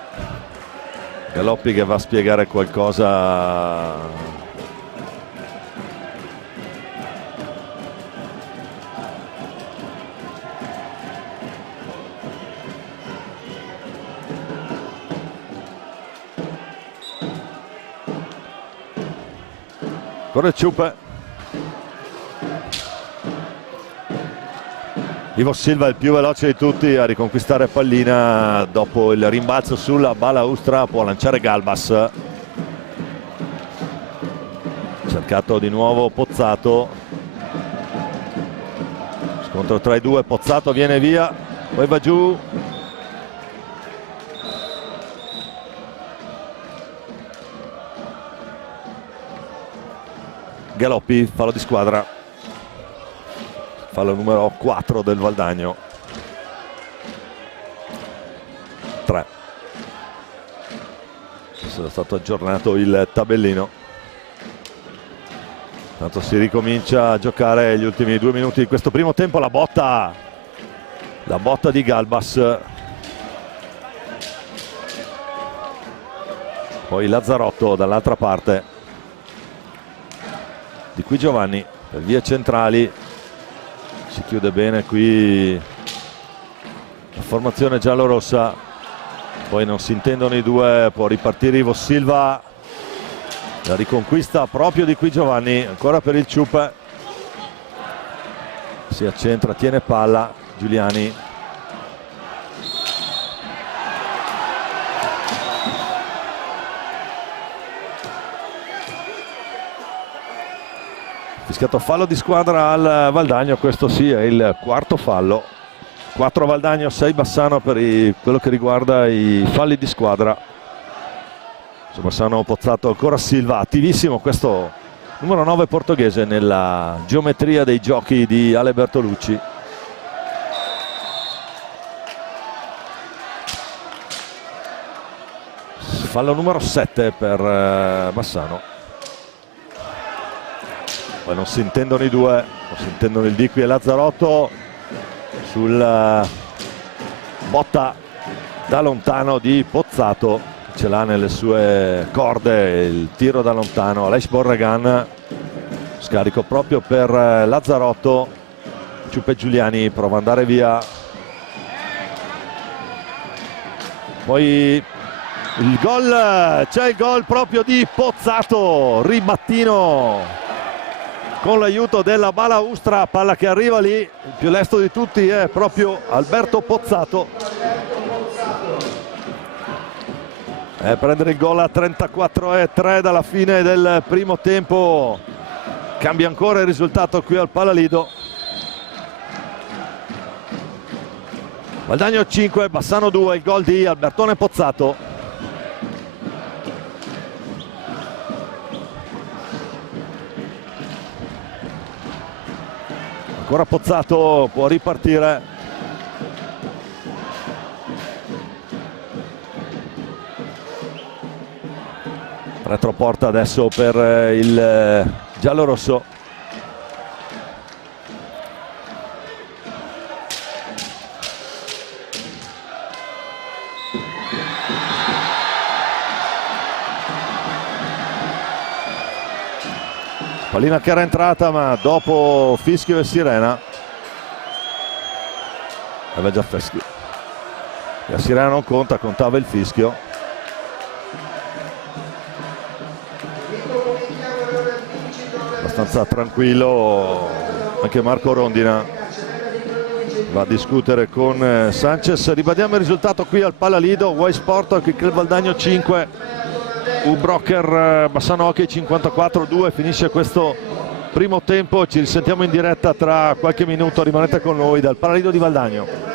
Galoppi che va a spiegare qualcosa. Corre Ciupe. Ivo Silva è il più veloce di tutti a riconquistare pallina dopo il rimbalzo sulla balaustra. Può lanciare Galbas. Cercato di nuovo Pozzato. Scontro tra i due. Pozzato viene via, poi va giù. Galoppi, fallo di squadra, fallo numero 4 del Valdagno. 3. È stato aggiornato il tabellino. Tanto si ricomincia a giocare gli ultimi 2 minuti di questo primo tempo. La botta di Galbas, poi Lazzarotto dall'altra parte, di qui Giovanni per vie centrali, si chiude bene qui la formazione giallorossa, poi non si intendono i due, può ripartire Ivo Silva, la riconquista proprio di qui Giovanni, ancora per il Ciup, si accentra, tiene palla Giuliani, fischiato fallo di squadra al Valdagno. Questo sì è il quarto fallo, 4 Valdagno, 6 Bassano per quello che riguarda i falli di squadra. Su Bassano Pozzato ancora Silva, attivissimo questo numero 9 portoghese nella geometria dei giochi di Ale Bertolucci. Fallo numero 7 per Bassano. Poi non si intendono i due, non si intendono il Diqui e Lazzarotto sul botta da lontano di Pozzato, ce l'ha nelle sue corde il tiro da lontano. Aleix Borregan, scarico proprio per Lazzarotto, Ciuppe Giuliani prova ad andare via, poi il gol, c'è il gol proprio di Pozzato, ribattino con l'aiuto della balaustra, palla che arriva lì, il più lesto di tutti è proprio Alberto Pozzato. Prendere il gol a 34:3 dalla fine del primo tempo cambia ancora il risultato qui al Palalido. Valdagno 5, Bassano 2, il gol di Albertone Pozzato. Ancora Pozzato, può ripartire. Retroporta adesso per il giallorosso. Pallina che era entrata, ma dopo fischio e sirena aveva già fischio. La sirena non conta, contava il fischio. Abbastanza tranquillo anche Marco Rondina, va a discutere con Sanchez. Ribadiamo il risultato qui al Palalido: Y Sport Club Valdagno 5, U-Broker Bassano Hockey 54-2. Finisce questo primo tempo, ci risentiamo in diretta tra qualche minuto, rimanete con noi dal Palalido di Valdagno.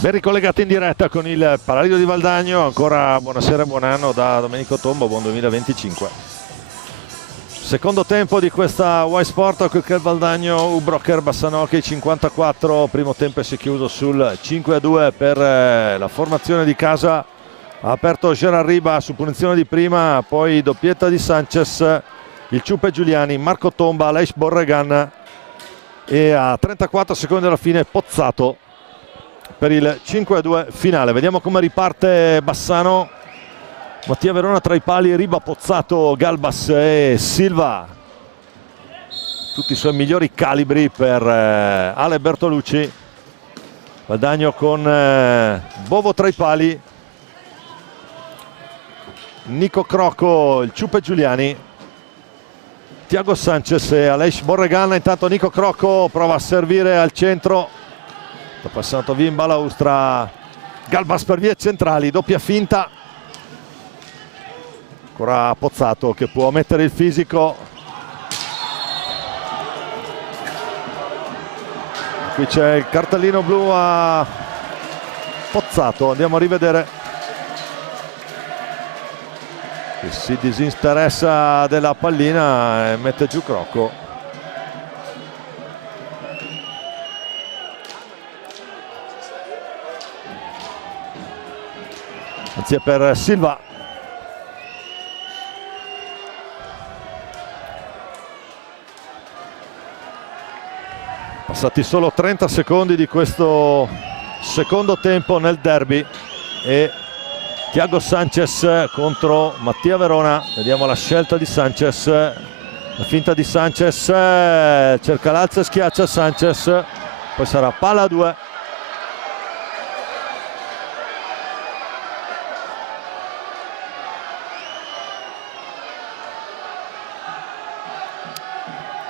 Ben ricollegati in diretta con il Paradiso di Valdagno, ancora buonasera e buon anno da Domenico Tombo, buon 2025. Secondo tempo di questa Y Sport Cricket Valdagno, Ubroker Bassanocchi 54, primo tempo si è chiuso sul 5-2 per la formazione di casa. Ha aperto Gerard Riba su punizione di prima, poi doppietta di Sanchez, il Ciupe Giuliani, Marco Tomba, Aleix Borregan e a 34 secondi alla fine Pozzato per il 5-2 finale. Vediamo come riparte Bassano. Mattia Verona tra i pali, Riba, Pozzato, Galbas e Silva, tutti i suoi migliori calibri per Ale Bertolucci. Valdagno con Bovo tra i pali, Nico Crocco, il Ciupe Giuliani, Thiago Sanchez e Aleix Borregan. Intanto Nico Crocco prova a servire al centro, sta passando via in balaustra Galbas per vie centrali, doppia finta. Ancora Pozzato che può mettere il fisico. Qui c'è il cartellino blu a Pozzato, andiamo a rivedere. Che si disinteressa della pallina e mette giù Crocco. Anzi è per Silva. Passati solo 30 secondi di questo secondo tempo nel derby e Thiago Sanchez contro Mattia Verona. Vediamo la scelta di Sanchez, la finta di Sanchez, cerca l'alza e schiaccia Sanchez, poi sarà palla a 2.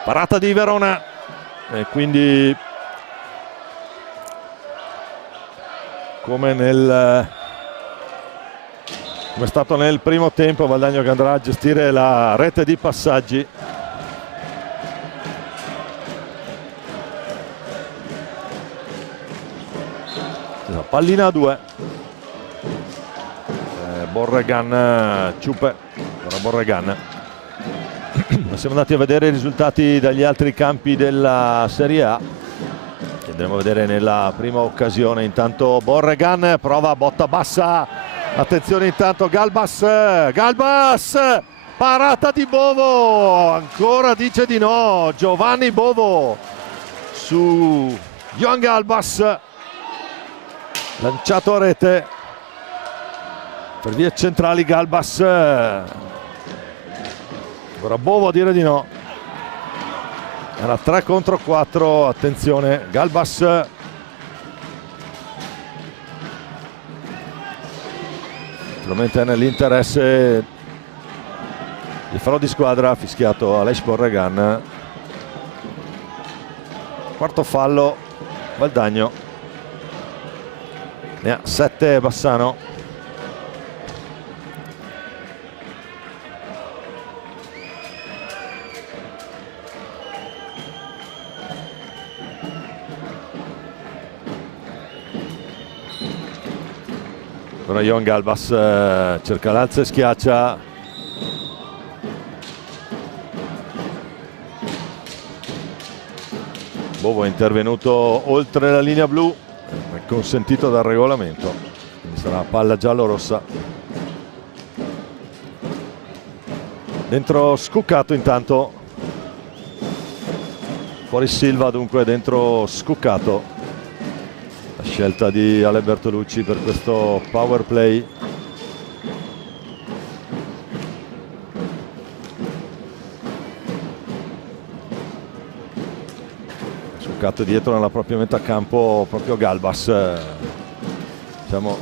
Parata di Verona e quindi come è stato nel primo tempo, Valdagno che andrà a gestire la rete di passaggi. Pallina a 2. Borregan, Ciupe, ora Borregan. Siamo andati a vedere i risultati dagli altri campi della Serie A, che andremo a vedere nella prima occasione. Intanto Borregan prova, botta bassa, attenzione intanto Galbas, parata di Bovo, ancora dice di no Giovanni Bovo su Johan Galbas, lanciato a rete per vie centrali. Galbas, ora Bovo a dire di no, era 3 contro 4, attenzione Galbas, naturalmente nell'interesse di fallo di squadra, fischiato Aleix Borregan. Quarto fallo Valdagno, ne ha 7 Bassano. Ora Johan Galbas cerca l'alza e schiaccia. Bovo è intervenuto oltre la linea blu, è consentito dal regolamento, quindi sarà palla giallo-rossa. Dentro Scuccato intanto, fuori Silva, dunque dentro Scuccato. La scelta di Ale Bertolucci per questo power play. Scuccato dietro nella propria metà campo proprio Galbas. Diciamo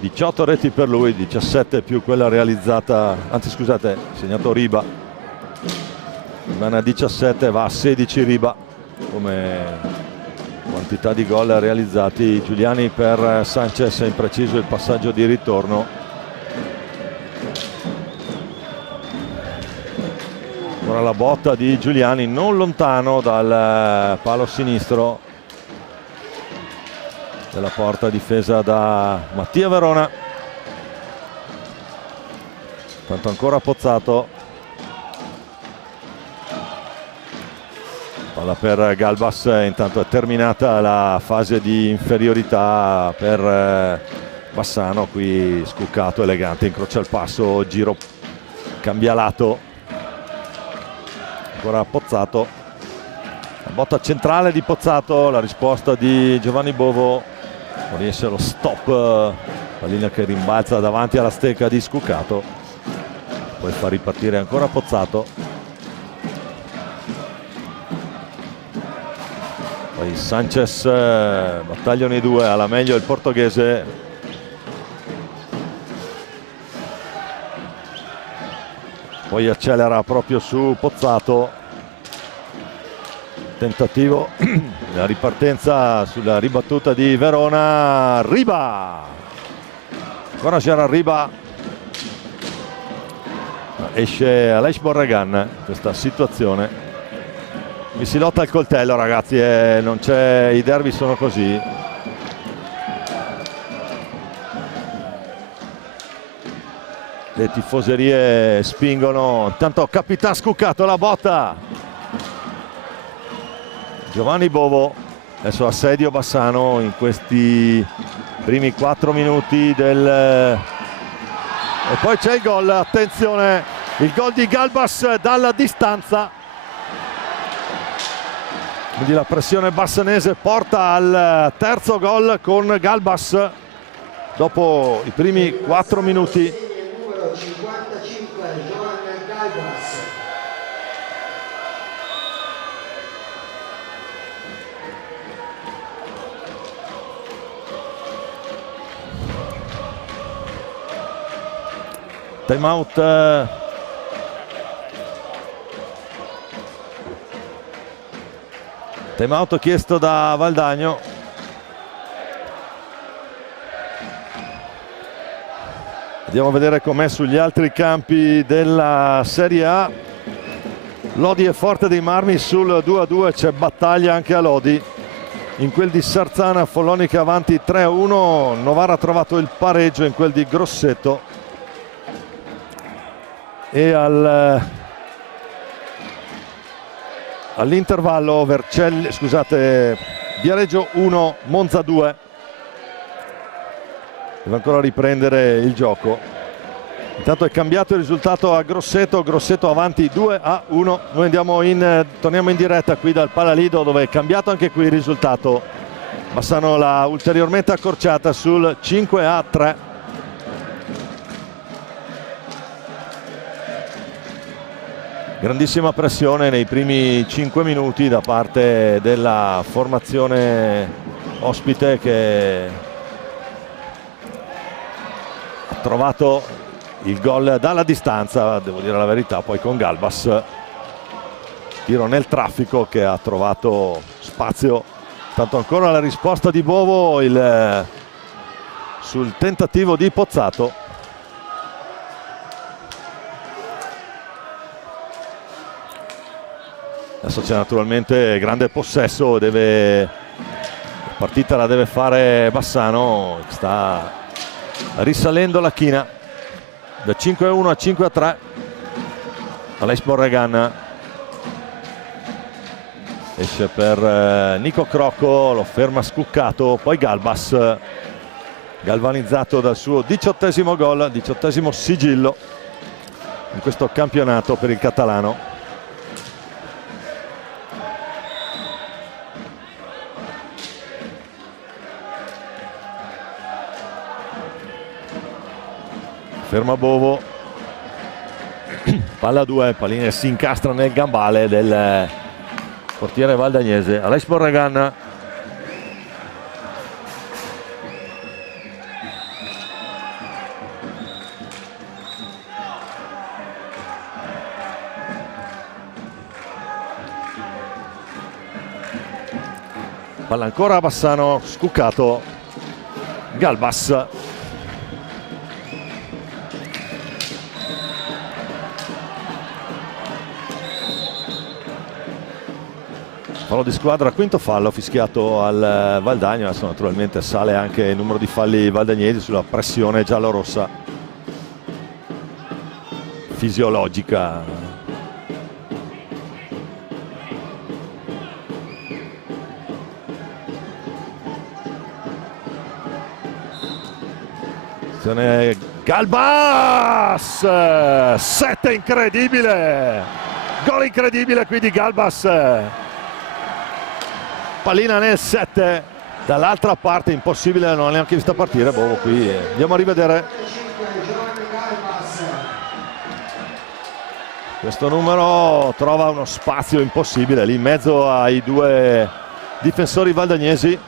18 reti per lui, 17 più quella realizzata, anzi scusate, segnato Riba. Rimane a 17, va a 16 Riba come quantità di gol realizzati. Giuliani per Sanchez, è impreciso il passaggio di ritorno. Ora la botta di Giuliani non lontano dal palo sinistro. della porta difesa da Mattia Verona. Tanto ancora Pozzato, palla per Galbas. Intanto è terminata la fase di inferiorità per Bassano. Qui Scuccato elegante, incrocia il passo, giro, cambia lato, ancora Pozzato, la botta centrale di Pozzato, la risposta di Giovanni Bovo, non riesce lo stop, la linea che rimbalza davanti alla stecca di Scuccato, poi fa ripartire ancora Pozzato, poi Sanchez, battagliano i due, alla meglio il portoghese. Poi accelera proprio su Pozzato, tentativo, la ripartenza sulla ribattuta di Verona. Riba, ancora c'era Riba, esce Aleix Borregan in questa situazione. Mi si lotta al coltello, ragazzi, non c'è, i derby sono così. Le tifoserie spingono. Intanto Capitan Scuccato, la botta. Giovanni Bovo, adesso assedio Bassano in questi primi 4 minuti del... E poi c'è il gol, attenzione, il gol di Galbas dalla distanza. Quindi la pressione bassanese porta al terzo gol con Galbas dopo i primi 4 minuti. 55 Johan Galbas. Time out. Time out chiesto da Valdagno. Andiamo a vedere com'è sugli altri campi della Serie A. Lodi è forte dei Marmi sul 2-2, c'è battaglia anche a Lodi. In quel di Sarzana, Follonica avanti 3-1, Novara ha trovato il pareggio in quel di Grosseto. E all'intervallo Vercelli, scusate, Viareggio 1, Monza 2. Deve ancora riprendere il gioco. Intanto è cambiato il risultato a Grosseto, Grosseto avanti 2-1. Noi torniamo in diretta qui dal Palalido, dove è cambiato anche qui il risultato. Bassano l'ha ulteriormente accorciata sul 5-3. Grandissima pressione nei primi 5 minuti da parte della formazione ospite, che trovato il gol dalla distanza, devo dire la verità, poi con Galbas, tiro nel traffico che ha trovato spazio. Tanto ancora la risposta di Bovo sul tentativo di Pozzato. Adesso c'è naturalmente grande possesso, la partita la deve fare Bassano, sta risalendo la china da 5-1 a 5-3. Aleix Borregan esce per Nico Crocco, lo ferma Scuccato, poi Galbas, galvanizzato dal suo 18° gol, 18° sigillo in questo campionato per il catalano. Ferma Bovo, palla 2, pallina si incastra nel gambale del portiere valdagnese Aleix Borregan. Palla ancora a Bassano, Scuccato, Galbas. Fallo di squadra, quinto fallo fischiato al Valdagno. Adesso naturalmente sale anche il numero di falli valdagnesi sulla pressione giallorossa fisiologica. Attenzione, Galbas, 7 incredibile, gol incredibile qui di Galbas. Pallina nel 7, dall'altra parte impossibile, non l'ho neanche vista partire. Boh, qui andiamo a rivedere questo numero, trova uno spazio impossibile lì in mezzo ai due difensori valdagnesi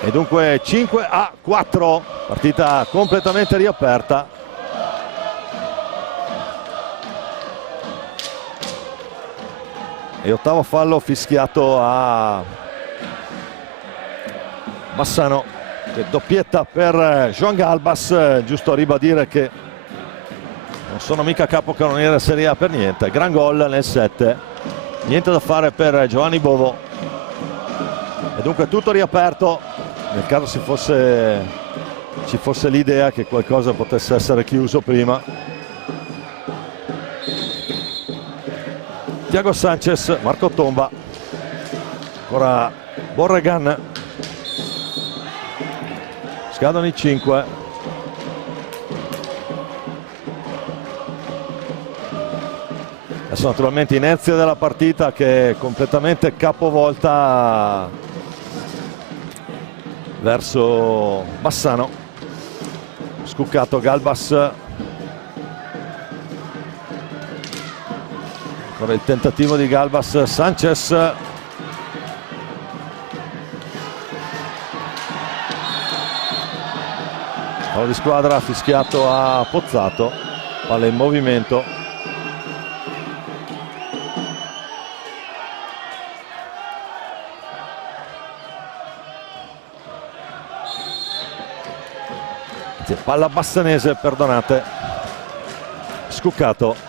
e dunque 5-4, partita completamente riaperta. E ottavo fallo fischiato a Bassano, che doppietta per Joan Galbas. Giusto a ribadire che non sono mica capocannoniere Serie A per niente. Gran gol nel 7, niente da fare per Giovanni Bovo e dunque tutto riaperto nel caso ci fosse l'idea che qualcosa potesse essere chiuso prima. Thiago Sanchez, Marco Tomba, ancora Borregan, scadono i 5. Adesso naturalmente inerzia della partita che è completamente capovolta verso Bassano. Scuccato Galbas. Ancora il tentativo di Galbas, Sanchez. Fallo di squadra fischiato a Pozzato, palla in movimento. Palla bassanese, perdonate. Scuccato.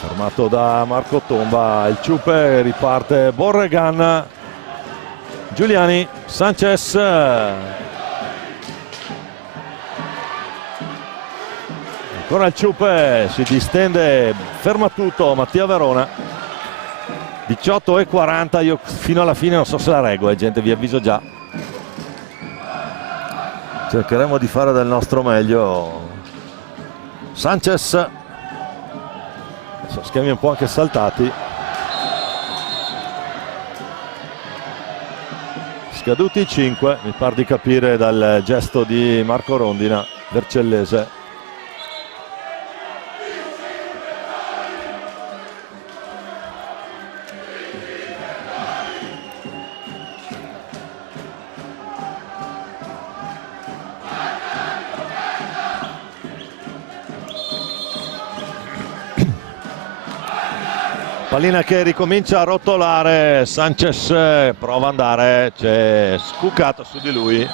Fermato da Marco Tomba, il Ciupe, riparte Borregan, Giuliani, Sanchez, ancora il Ciupe, si distende, ferma tutto Mattia Verona. 18:40, io fino alla fine non so se la reggo, gente, vi avviso già. Cercheremo di fare del nostro meglio. Sanchez, schemi un po' anche saltati, scaduti i 5, mi par di capire dal gesto di Marco Rondina, Vercellese. Pallina che ricomincia a rotolare, Sanchez prova ad andare, c'è Scuccato su di lui.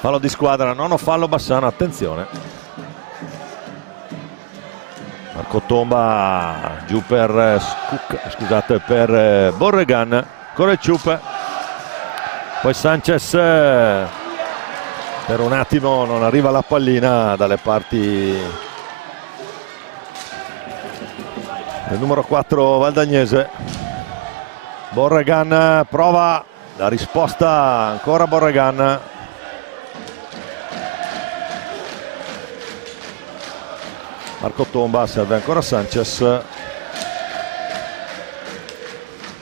Fallo di squadra, nono fallo Bassano, attenzione. Marco Tomba giù per per Borregan, ancora il Ciupe. Poi Sanchez, per un attimo non arriva la pallina dalle parti il numero 4 valdagnese. Borregan prova la risposta, ancora Borregan. Marco Tomba, serve ancora Sanchez.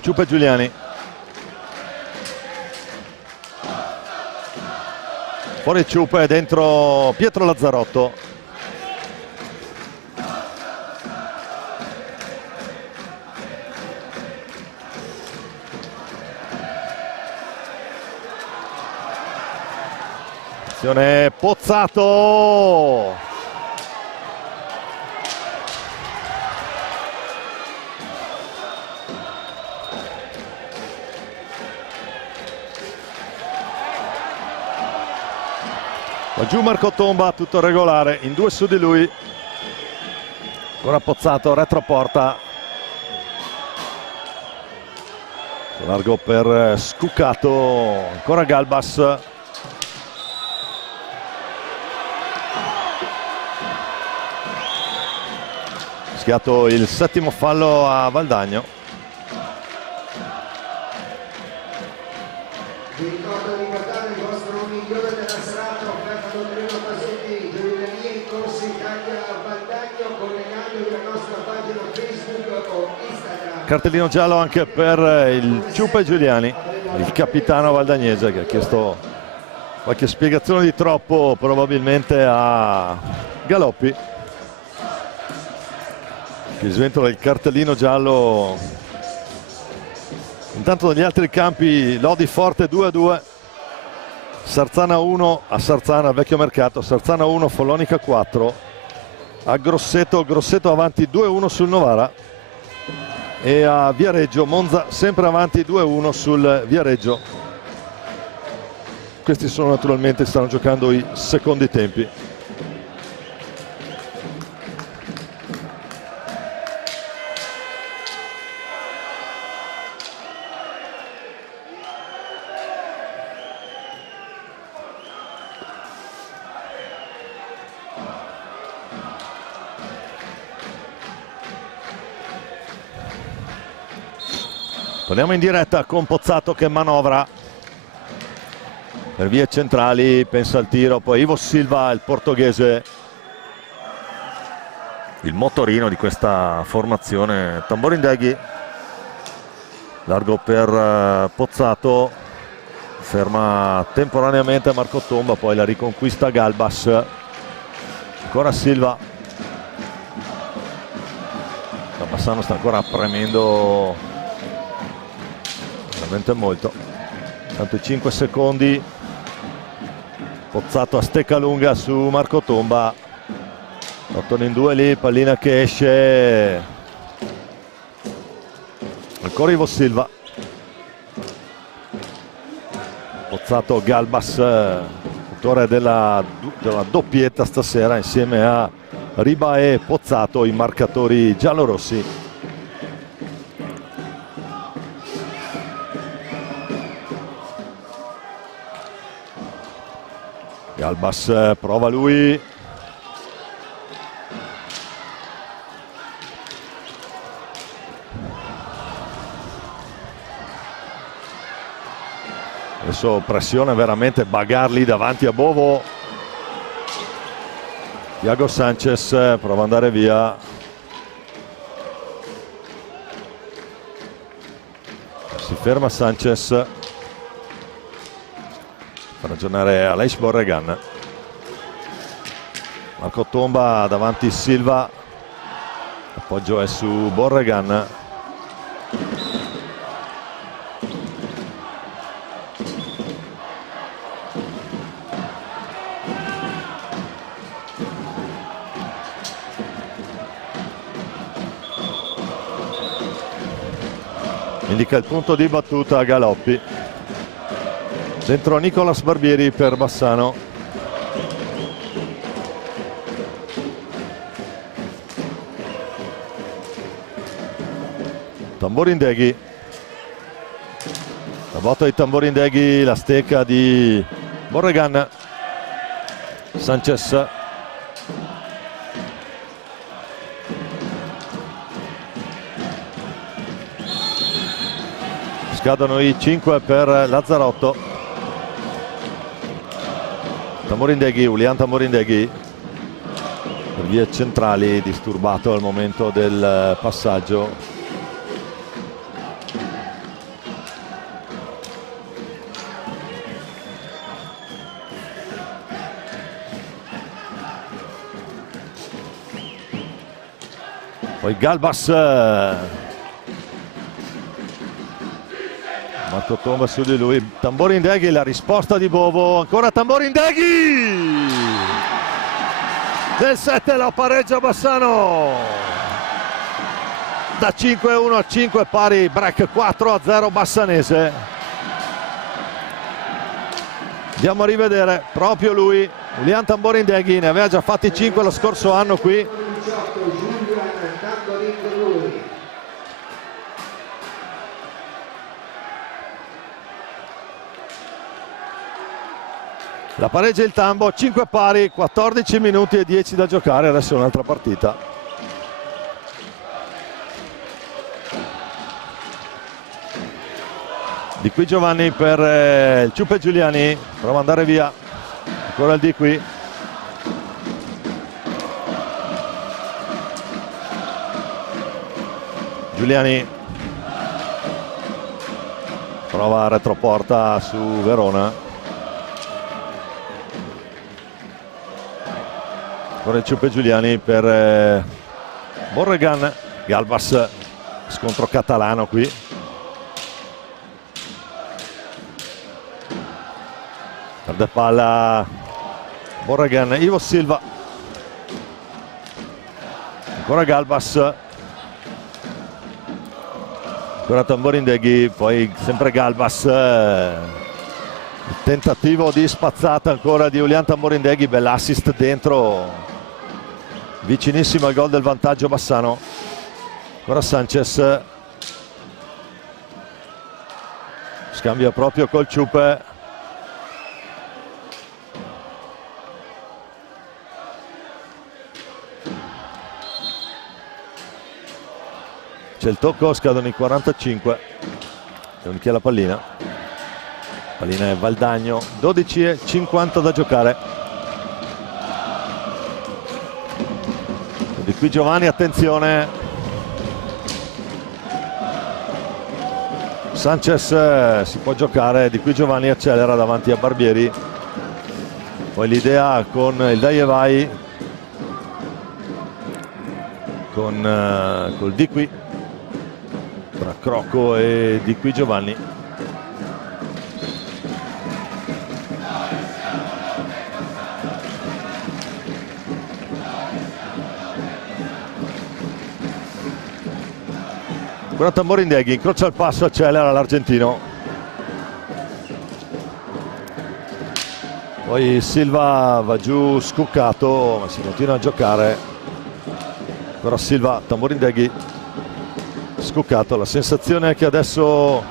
Ciupe Giuliani. Fuori Ciupe, dentro Pietro Lazzarotto. Pozzato, Va giù Marco Tomba, tutto regolare, in 2 su di lui. Ancora Pozzato, retroporta. Largo per Scuccato, ancora Galbas. Schiato il 7° fallo a Valdagno. Vi ricordo di guardare il vostro migliore della serata offerta da Andrea Pasetti, gioielleria in corso Italia a Valdagno, collegandovi alla nostra pagina Facebook o Instagram. Cartellino giallo anche per il Ciupa Giuliani, il capitano valdagnese, che ha chiesto qualche spiegazione di troppo probabilmente a Galoppi, che sventola il cartellino giallo. Intanto dagli altri campi Lodi forte 2-2, Sarzana 1 a Sarzana, vecchio mercato, Sarzana 1, Follonica 4, a Grosseto, Grosseto avanti 2-1 sul Novara, e a Viareggio Monza sempre avanti 2-1 sul Viareggio. Questi sono naturalmente, stanno giocando i secondi tempi. Torniamo in diretta con Pozzato che manovra per vie centrali, pensa al tiro, poi Ivo Silva, il portoghese, il motorino di questa formazione. Tamborindeghi, largo per Pozzato, ferma temporaneamente Marco Tomba, poi la riconquista Galbas, ancora Silva. Bassano sta ancora premendo veramente molto, tanto 5 secondi. Pozzato a stecca lunga su Marco Tomba, 8 in 2 lì, pallina che esce, ancora Ivo Silva. Pozzato Galbas, autore della doppietta stasera insieme a Riba e Pozzato, i marcatori giallorossi. Galbas prova lui, adesso pressione veramente, Bagarli davanti a Bovo. Thiago Sanchez prova ad andare via, si ferma Sanchez, fa ragionare Aleix Borregan. Marco Tomba davanti Silva, appoggio è su Borregan. Indica il punto di battuta a Galoppi. Dentro Nicolas Barbieri per Bassano. Tamborindeghi. La botta di Tamborindeghi, la stecca di Borregan. Sanchez. Scadono i 5 per Lazzarotto. Tamborindeghi, Ulian Tamborindeghi, per vie centrali, disturbato al momento del passaggio. Poi Galbas, Marco Tomba su di lui, Tamborindeghi, la risposta di Bovo, ancora Tamborindeghi, del 7 lo pareggia Bassano, da 5-1 a 5 pari, break 4-0 bassanese. Andiamo a rivedere proprio lui, Julian Tamborindeghi ne aveva già fatti 5 lo scorso anno qui. La pareggia il Tambo, 5 pari, 14 minuti e 10 da giocare, adesso un'altra partita. Di qui Giovanni per il Ciuppe Giuliani, prova ad andare via, ancora il di qui. Giuliani prova a retroporta su Verona. Ancora il Ciuppe Giuliani per Borregan. Galbas, scontro catalano qui. Perde palla Borregan, Ivo Silva. Ancora Galbas. Ancora Tamborindeghi, poi sempre Galbas. Il tentativo di spazzata ancora di Julian Tamborindeghi, bell'assist dentro. Vicinissimo al gol del vantaggio Bassano. Ancora Sanchez. Scambia proprio col Ciuppe. C'è il tocco, scadono i 45. Con chi è la pallina? Pallina è Valdagno. 12:50 da giocare. Di qui Giovanni, attenzione. Sanchez si può giocare, di qui Giovanni accelera davanti a Barbieri. Poi l'idea con il dai e vai, col di qui, tra Crocco e di qui Giovanni. Ancora Tamborindeghi, incrocia il passo, accelera l'argentino. Poi Silva va giù scuccato, ma si continua a giocare. Ancora Silva, Tamborindeghi scuccato. La sensazione è che adesso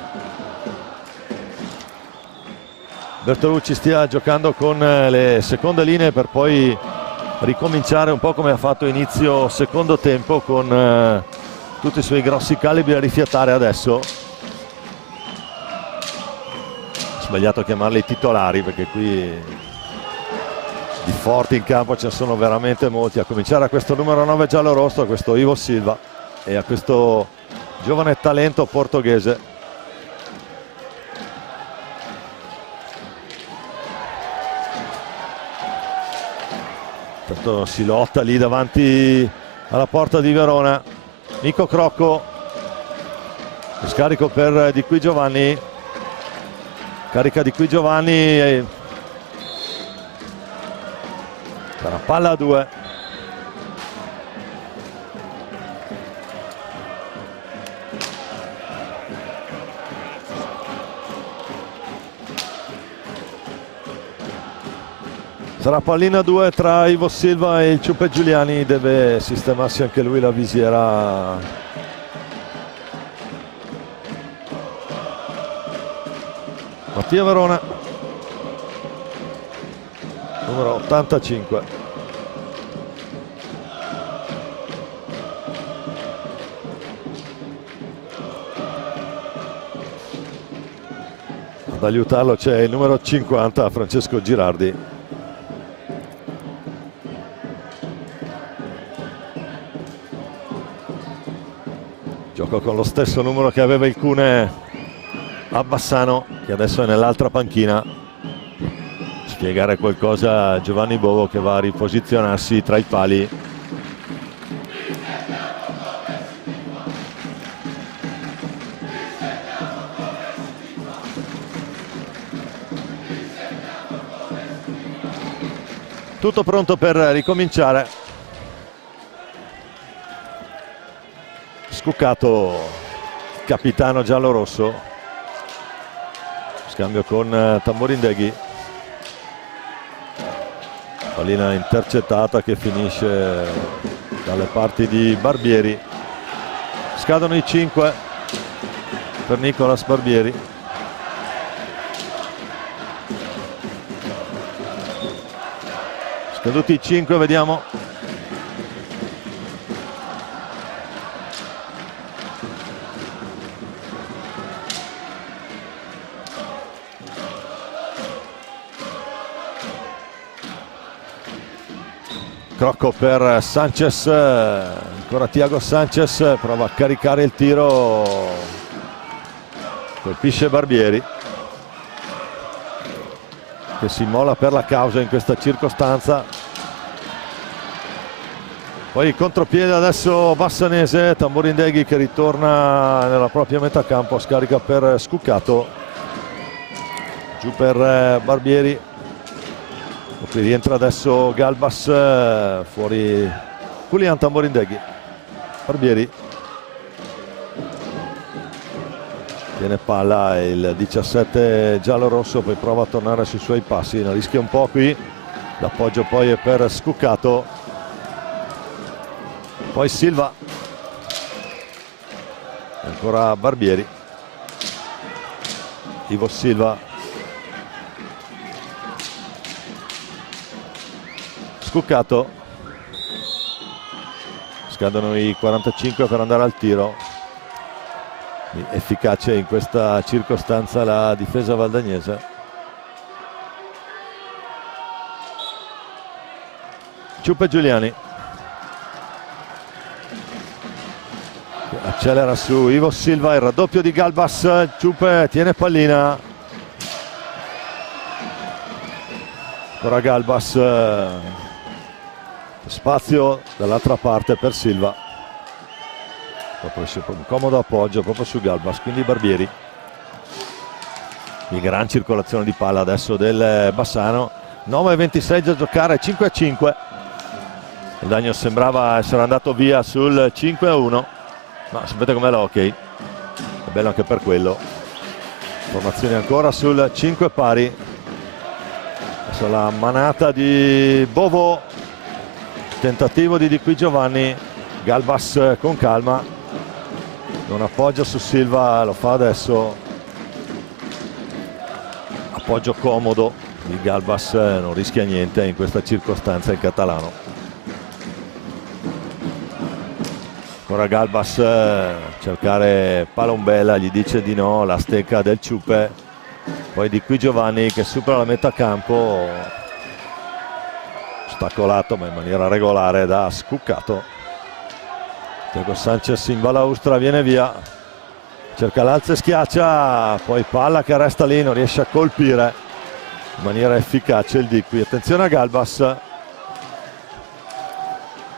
Bertolucci stia giocando con le seconde linee per poi ricominciare un po' come ha fatto inizio secondo tempo con tutti i suoi grossi calibri a rifiatare adesso. Sbagliato a chiamarli titolari perché qui di forti in campo ce ne sono veramente molti, a cominciare a questo numero 9 giallo-rosso, a questo Ivo Silva e a questo giovane talento portoghese. Tanto si lotta lì davanti alla porta di Verona. Nico Crocco, scarico per di qui Giovanni, carica di qui Giovanni, sarà palla a 2. Sarà pallina 2 tra Ivo Silva e il Ciuppe Giuliani, deve sistemarsi anche lui la visiera. Mattia Verona, numero 85. Ad aiutarlo c'è il numero 50, Francesco Girardi. Gioco con lo stesso numero che aveva il Cune a Bassano, che adesso è nell'altra panchina. Spiegare qualcosa a Giovanni Bovo che va a riposizionarsi tra i pali. Tutto pronto per ricominciare. Scuccato, capitano giallo-rosso. Scambio con Tamborindeghi. pallina intercettata che finisce dalle parti di Barbieri. Scadono i 5 per Nicolas Barbieri. Scaduti i 5, vediamo. Crocco per Sanchez, ancora Thiago Sanchez, prova a caricare il tiro, colpisce Barbieri che si immola per la causa in questa circostanza. Poi il contropiede adesso Bassanese, Tamborindeghi che ritorna nella propria metà campo, scarica per Scuccato, giù per Barbieri. Qui rientra adesso Galbas, fuori Julian Tamborindeghi. Barbieri tiene palla, il 17 giallo-rosso, poi prova a tornare sui suoi passi, ne rischia un po' qui. L'appoggio poi è per Scuccato, poi Silva, ancora Barbieri, Ivo Silva, Scuccato. Scadono i 45 per andare al tiro. Efficace in questa circostanza la difesa valdagnese. Ciupe Giuliani accelera su Ivo Silva, il raddoppio di Galbas. Ciupe tiene pallina, ancora Galbas, spazio dall'altra parte per Silva, un comodo appoggio proprio su Galbas, quindi Barbieri. Di gran circolazione di palla adesso del Bassano. 9:26 da giocare, 5-5. Il Dagno sembrava essere andato via sul 5-1, ma sapete com'è l'hockey, è bello anche per quello. Formazione ancora sul 5 pari. Adesso la manata di Bovo, tentativo di Qui Giovanni. Galbas con calma, non appoggia su Silva, lo fa adesso, appoggio comodo di Galbas, non rischia niente in questa circostanza in catalano. Ora Galbas cercare Palombella, gli dice di no, la stecca del Ciupe, poi Di Qui Giovanni che supera la metà campo, ostacolato ma in maniera regolare da Scuccato. Thiago Sanchez in balaustra, viene via, cerca l'alza e schiaccia, poi palla che resta lì, non riesce a colpire in maniera efficace il Di Qui. Attenzione a Galbas,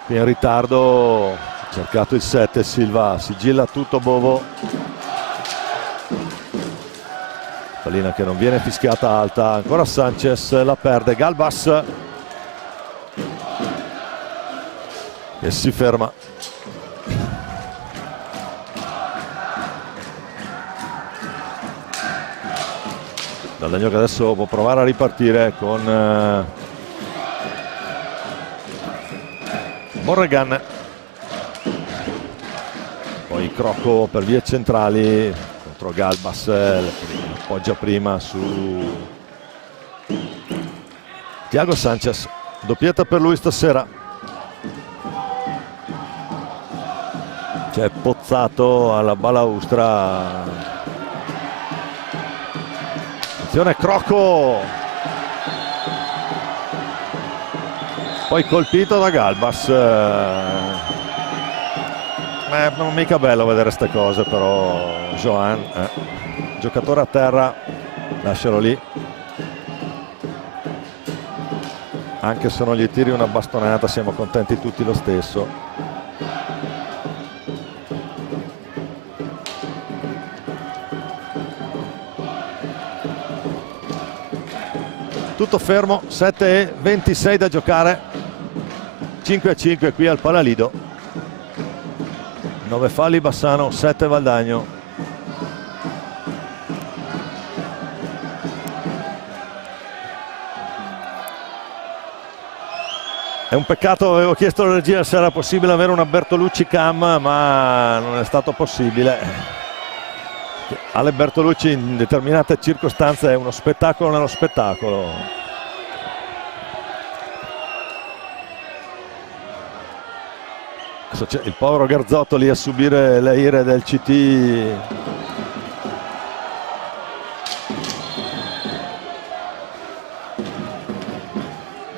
qui in ritardo, cercato il 7, Silva sigilla tutto Bovo, pallina che non viene fischiata alta, ancora Sanchez, la perde Galbas e si ferma. Dagno che adesso può provare a ripartire con Morregan, poi Crocco per vie centrali contro Galbas, appoggia prima su Thiago Sanchez, doppietta per lui stasera. C'è Pozzato alla balaustra. Crocco, poi colpito da Galbas. Non è mica bello vedere queste cose, però Johan, giocatore a terra, lascialo lì, anche se non gli tiri una bastonata siamo contenti tutti lo stesso. Tutto fermo, 7:26 da giocare, 5-5 qui al Palalido. 9 falli Bassano, 7 Valdagno. È un peccato, avevo chiesto alla regia se era possibile avere una Bertolucci cam, ma non è stato possibile. Ale Bertolucci in determinate circostanze è uno spettacolo nello spettacolo. Adesso c'è il povero Garzotto lì a subire le ire del CT.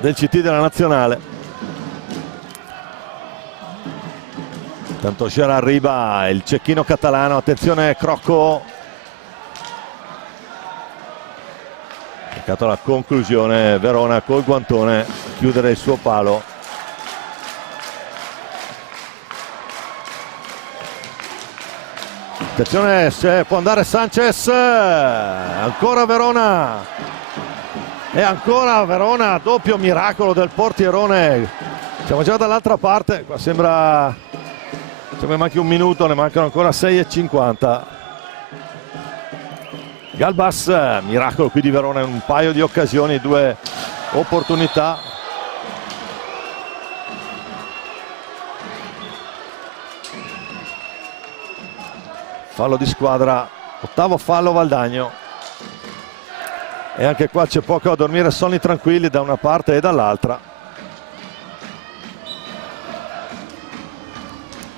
Del CT della nazionale. Tanto Gerard Riba, il cecchino catalano, attenzione Crocco. Peccato la conclusione, Verona col guantone chiudere il suo palo. Attenzione se può andare Sanchez, ancora Verona. E ancora Verona, doppio miracolo del portierone. Siamo già dall'altra parte, qua sembra manchi un minuto, ne mancano ancora 6:50. Galbas, miracolo qui di Verona in un paio di occasioni, 2 opportunità. Fallo di squadra, 8° fallo Valdagno. E anche qua c'è poco a dormire, sonni tranquilli da una parte e dall'altra.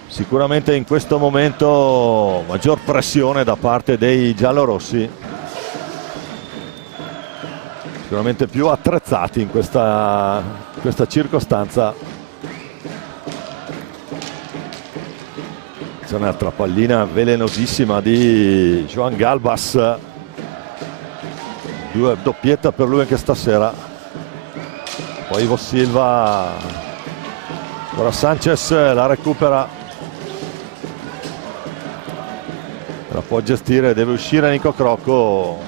Sicuramente in questo momento maggior pressione da parte dei giallorossi, sicuramente più attrezzati in questa circostanza. C'è un'altra pallina velenosissima di Joan Galbas, 2 doppietta per lui anche stasera. Poi Ivo Silva, ora Sanchez la recupera. La può gestire, deve uscire Nico Crocco.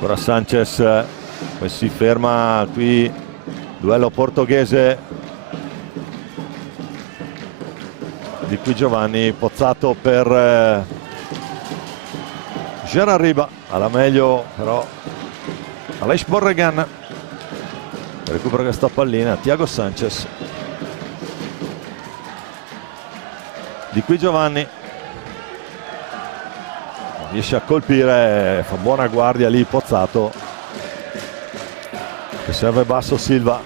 Ora Sanchez, poi si ferma qui, duello portoghese. Di qui Giovanni, pozzato per Gerard Riba, alla meglio però Aleix Borregan. Recupera questa pallina, Thiago Sanchez. Di qui Giovanni riesce a colpire, fa buona guardia lì Pozzato, che serve basso Silva.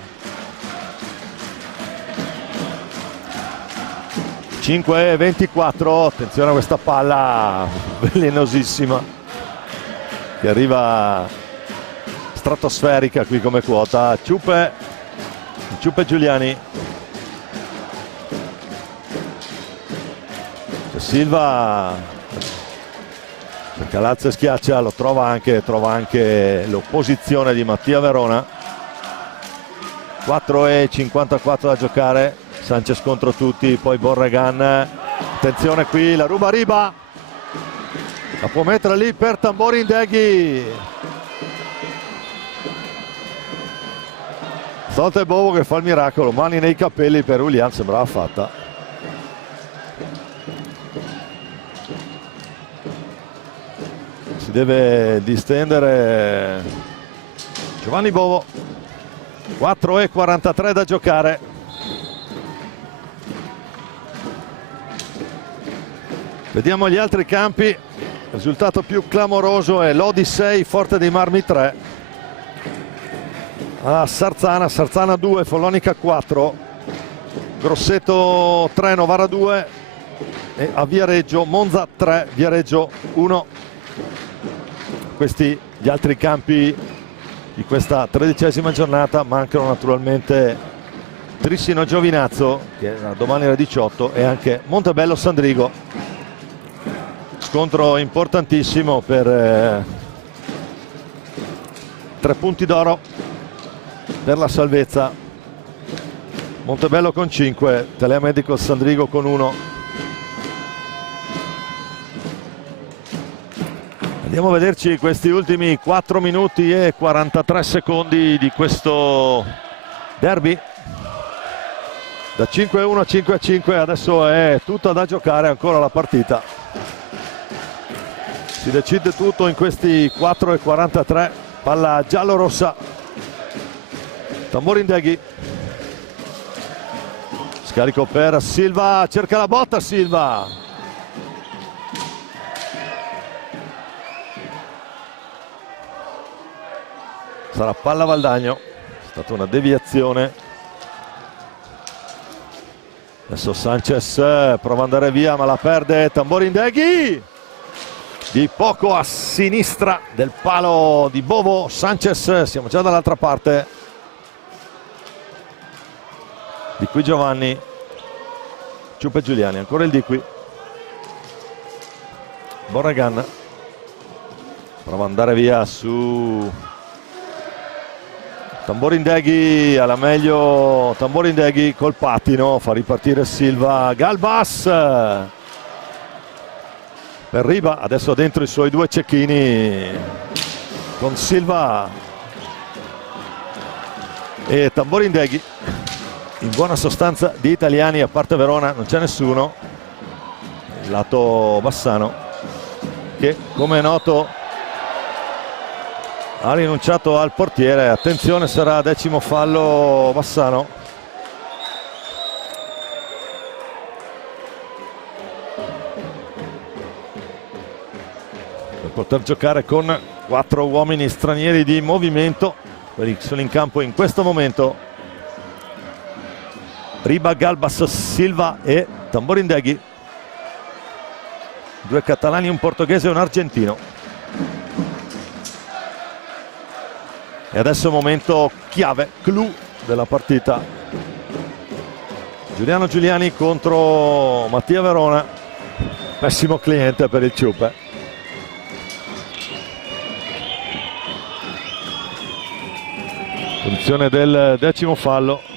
5:24, attenzione a questa palla velenosissima che arriva stratosferica qui come quota. Ciupe Giuliani. Silva cerca l'alza e schiaccia, lo trova anche l'opposizione di Mattia Verona. 4:54 da giocare, Sanchez contro tutti, poi Borregan, attenzione qui, la ruba Riba, la può mettere lì per Tamborindeghi. Stavolta è Bovo che fa il miracolo, mani nei capelli per Julian, sembrava fatta. Si deve distendere Giovanni Bovo. 4:43 da giocare. Vediamo gli altri campi. Il risultato più clamoroso è Lodi 6, Forte dei Marmi 3 a Sarzana 2, Follonica 4, Grosseto 3, Novara 2 e a Viareggio Monza 3, Viareggio 1. Questi gli altri campi di questa 13ª giornata. Mancano naturalmente Trissino Giovinazzo, che domani alle 18, e anche Montebello Sandrigo. Scontro importantissimo per 3 punti d'oro per la salvezza. Montebello con 5, Telea Medical Sandrigo con 1. Andiamo a vederci questi ultimi 4 minuti e 43 secondi di questo derby. Da 5-1 a 5-5, adesso è tutta da giocare ancora la partita. Si decide tutto in questi 4:43, palla giallo-rossa. Tamborindeghi, scarico per Silva, cerca la botta Silva, sarà palla Valdagno, è stata una deviazione. Adesso Sanchez prova ad andare via ma la perde Tamborindeghi, di poco a sinistra del palo di Bovo. Sanchez, siamo già dall'altra parte. Di qui Giovanni, Ciupe Giuliani, ancora il di qui. Borregan prova ad andare via su Tamborindeghi, alla meglio Tamborindeghi col pattino, fa ripartire Silva. Galbas per Riba, adesso dentro i suoi due cecchini con Silva e Tamborindeghi. In buona sostanza di italiani, a parte Verona, non c'è nessuno. Il lato Bassano, che come è noto ha rinunciato al portiere. Attenzione, sarà 10° fallo Bassano. Per poter giocare con 4 uomini stranieri di movimento, quelli che sono in campo in questo momento: Riba, Galbas, Silva e Tamborindeghi. 2 catalani, un portoghese e un argentino. E adesso momento chiave, clou della partita. Giuliano Giuliani contro Mattia Verona. Pessimo cliente per il Ciupe. Punizione del 10° fallo.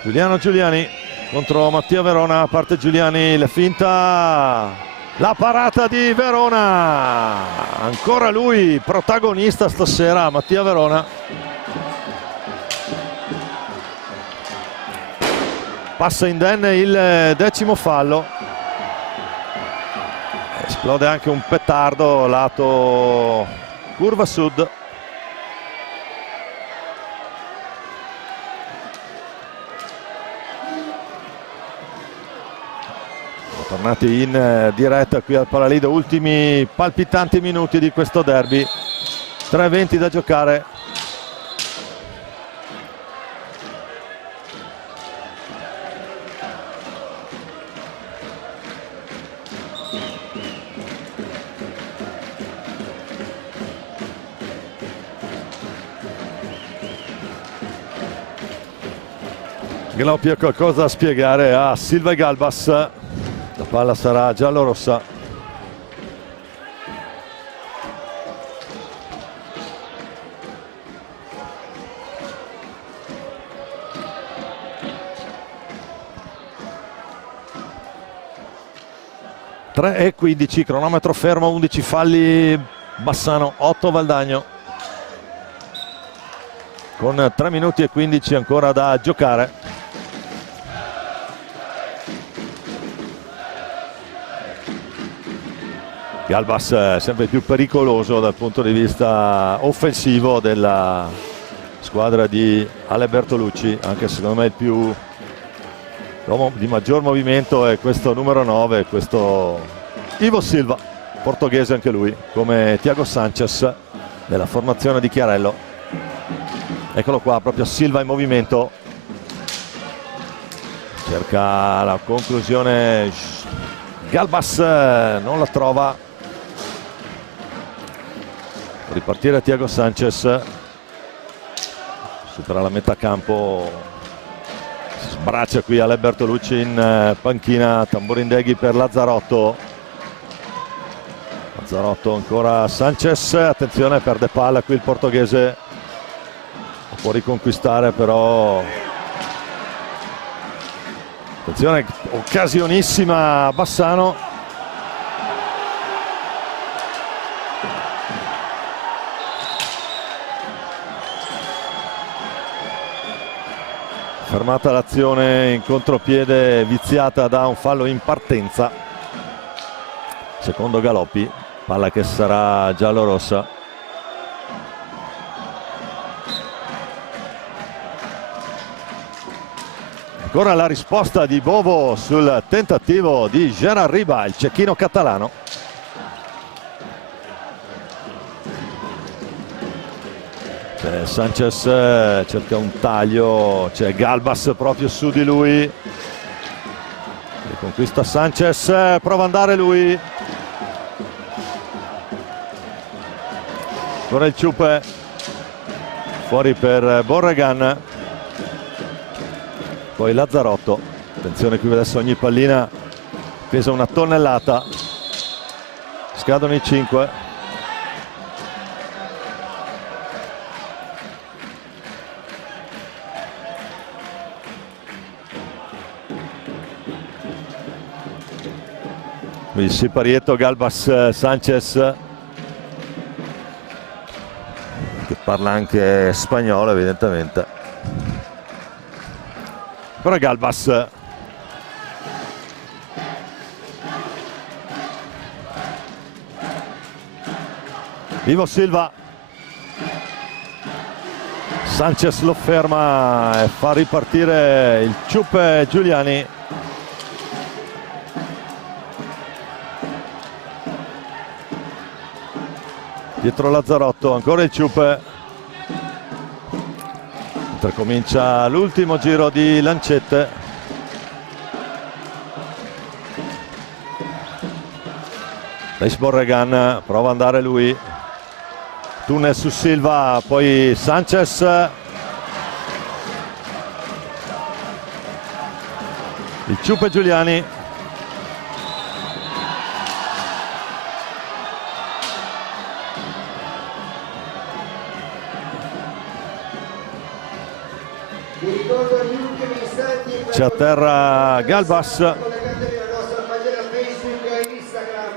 Giuliano Giuliani contro Mattia Verona, parte Giuliani, la finta, la parata di Verona, ancora lui protagonista stasera, Mattia Verona. Passa indenne il 10° fallo, esplode anche un petardo lato curva sud. Tornati in diretta qui al Palalido, ultimi palpitanti minuti di questo derby, 3:20 da giocare. Glaupi ha qualcosa da spiegare a Silva e Galbas. La palla sarà giallorossa. E 15, cronometro fermo, 11 falli Bassano, 8 Valdagno. Con 3 minuti e 15 ancora da giocare. Galbas è sempre più pericoloso dal punto di vista offensivo della squadra di Ale Bertolucci, anche secondo me l'uomo di maggior movimento è questo numero 9, questo Ivo Silva, portoghese anche lui, come Thiago Sanchez della formazione di Chiarello. Eccolo qua, proprio Silva in movimento, cerca la conclusione, Galbas non la trova. Ripartire Thiago Sanchez, supera la metà campo, sbraccia qui Ale Bertolucci in panchina. Tamborindeghi per Lazzarotto, ancora Sanchez, attenzione, perde palla qui il portoghese, lo può riconquistare però, attenzione, occasionissima Bassano. Fermata l'azione in contropiede viziata da un fallo in partenza. Secondo Galoppi, palla che sarà giallorossa. Ancora la risposta di Bovo sul tentativo di Gerard Riba, il cecchino catalano. Sanchez cerca un taglio, c'è Galbas proprio su di lui, riconquista Sanchez, prova ad andare lui, ancora il Ciupe, fuori per Borregan, poi Lazzarotto, attenzione qui adesso ogni pallina pesa una tonnellata, scadono i 5. Il siparietto Galbas Sanchez, che parla anche spagnolo evidentemente. Però Galbas Ivo Silva, Sanchez lo ferma e fa ripartire il Ciupe Giuliani. Dietro Lazzarotto, ancora il Ciupe, mentre comincia l'ultimo giro di lancette. Leis Borregan prova ad andare lui, tunnel su Silva, poi Sanchez, il Ciupe Giuliani. C'è a terra Galbas,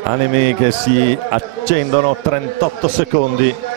animi che si accendono, 38 secondi.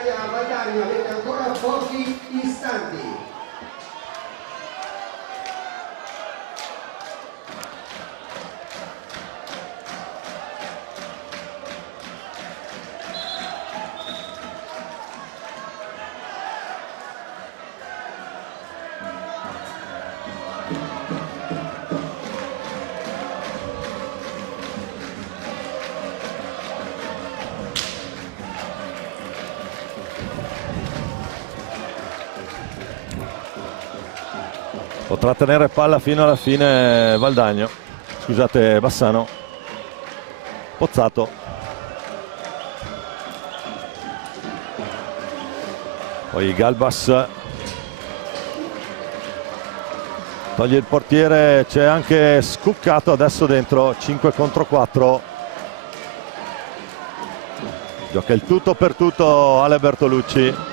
Potrà tenere palla fino alla fine Valdagno, scusate Bassano, Pozzato. Poi Galbas toglie il portiere, c'è anche Scuccato adesso dentro, 5 contro 4. Gioca il tutto per tutto Ale Bertolucci.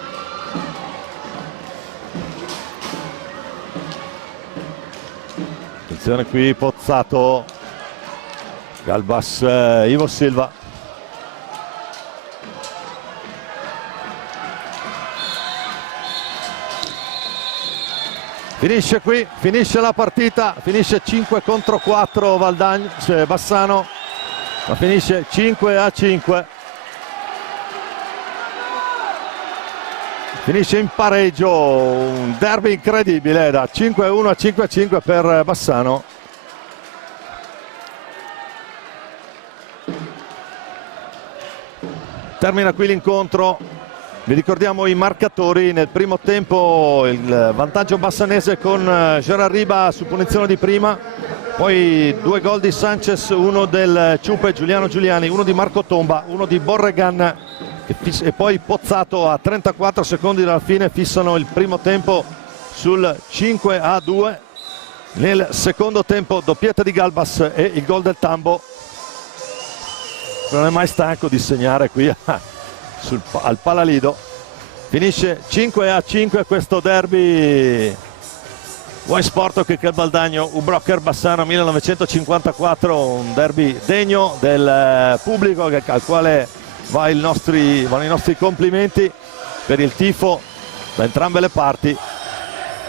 Attenzione qui Pozzato, Galbas, Ivo Silva. Finisce qui, finisce la partita, finisce 5 contro 4 Valdagno, cioè Bassano, ma finisce 5-5. Finisce in pareggio, un derby incredibile da 5-1 a 5-5 per Bassano. Termina qui l'incontro. Vi ricordiamo i marcatori: nel primo tempo il vantaggio bassanese con Gerard Riba su punizione di prima, poi 2 gol di Sanchez, uno del Ciupe Giuliano Giuliani, uno di Marco Tomba, uno di Borregan e poi Pozzato a 34 secondi dalla fine fissano il primo tempo sul 5-2. Nel secondo tempo doppietta di Galbas e il gol del Tambo. Non è mai stanco di segnare qui al Palalido. Finisce 5-5 questo derby Vuoi Sport che il Valdagno Ubrocker Bassano 1954, un derby degno del pubblico al quale vanno i nostri complimenti per il tifo da entrambe le parti.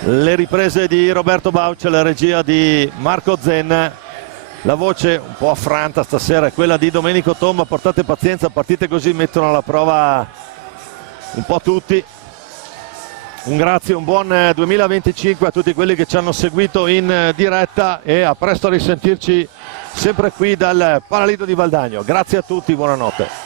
le riprese di Roberto Bauce, la regia di Marco Zen. La voce un po' affranta stasera è quella di Domenico Tomba. Portate pazienza, partite così mettono alla prova un po' tutti. Un grazie, un buon 2025 a tutti quelli che ci hanno seguito in diretta e a presto a risentirci sempre qui dal Palalido di Valdagno. Grazie a tutti, buonanotte.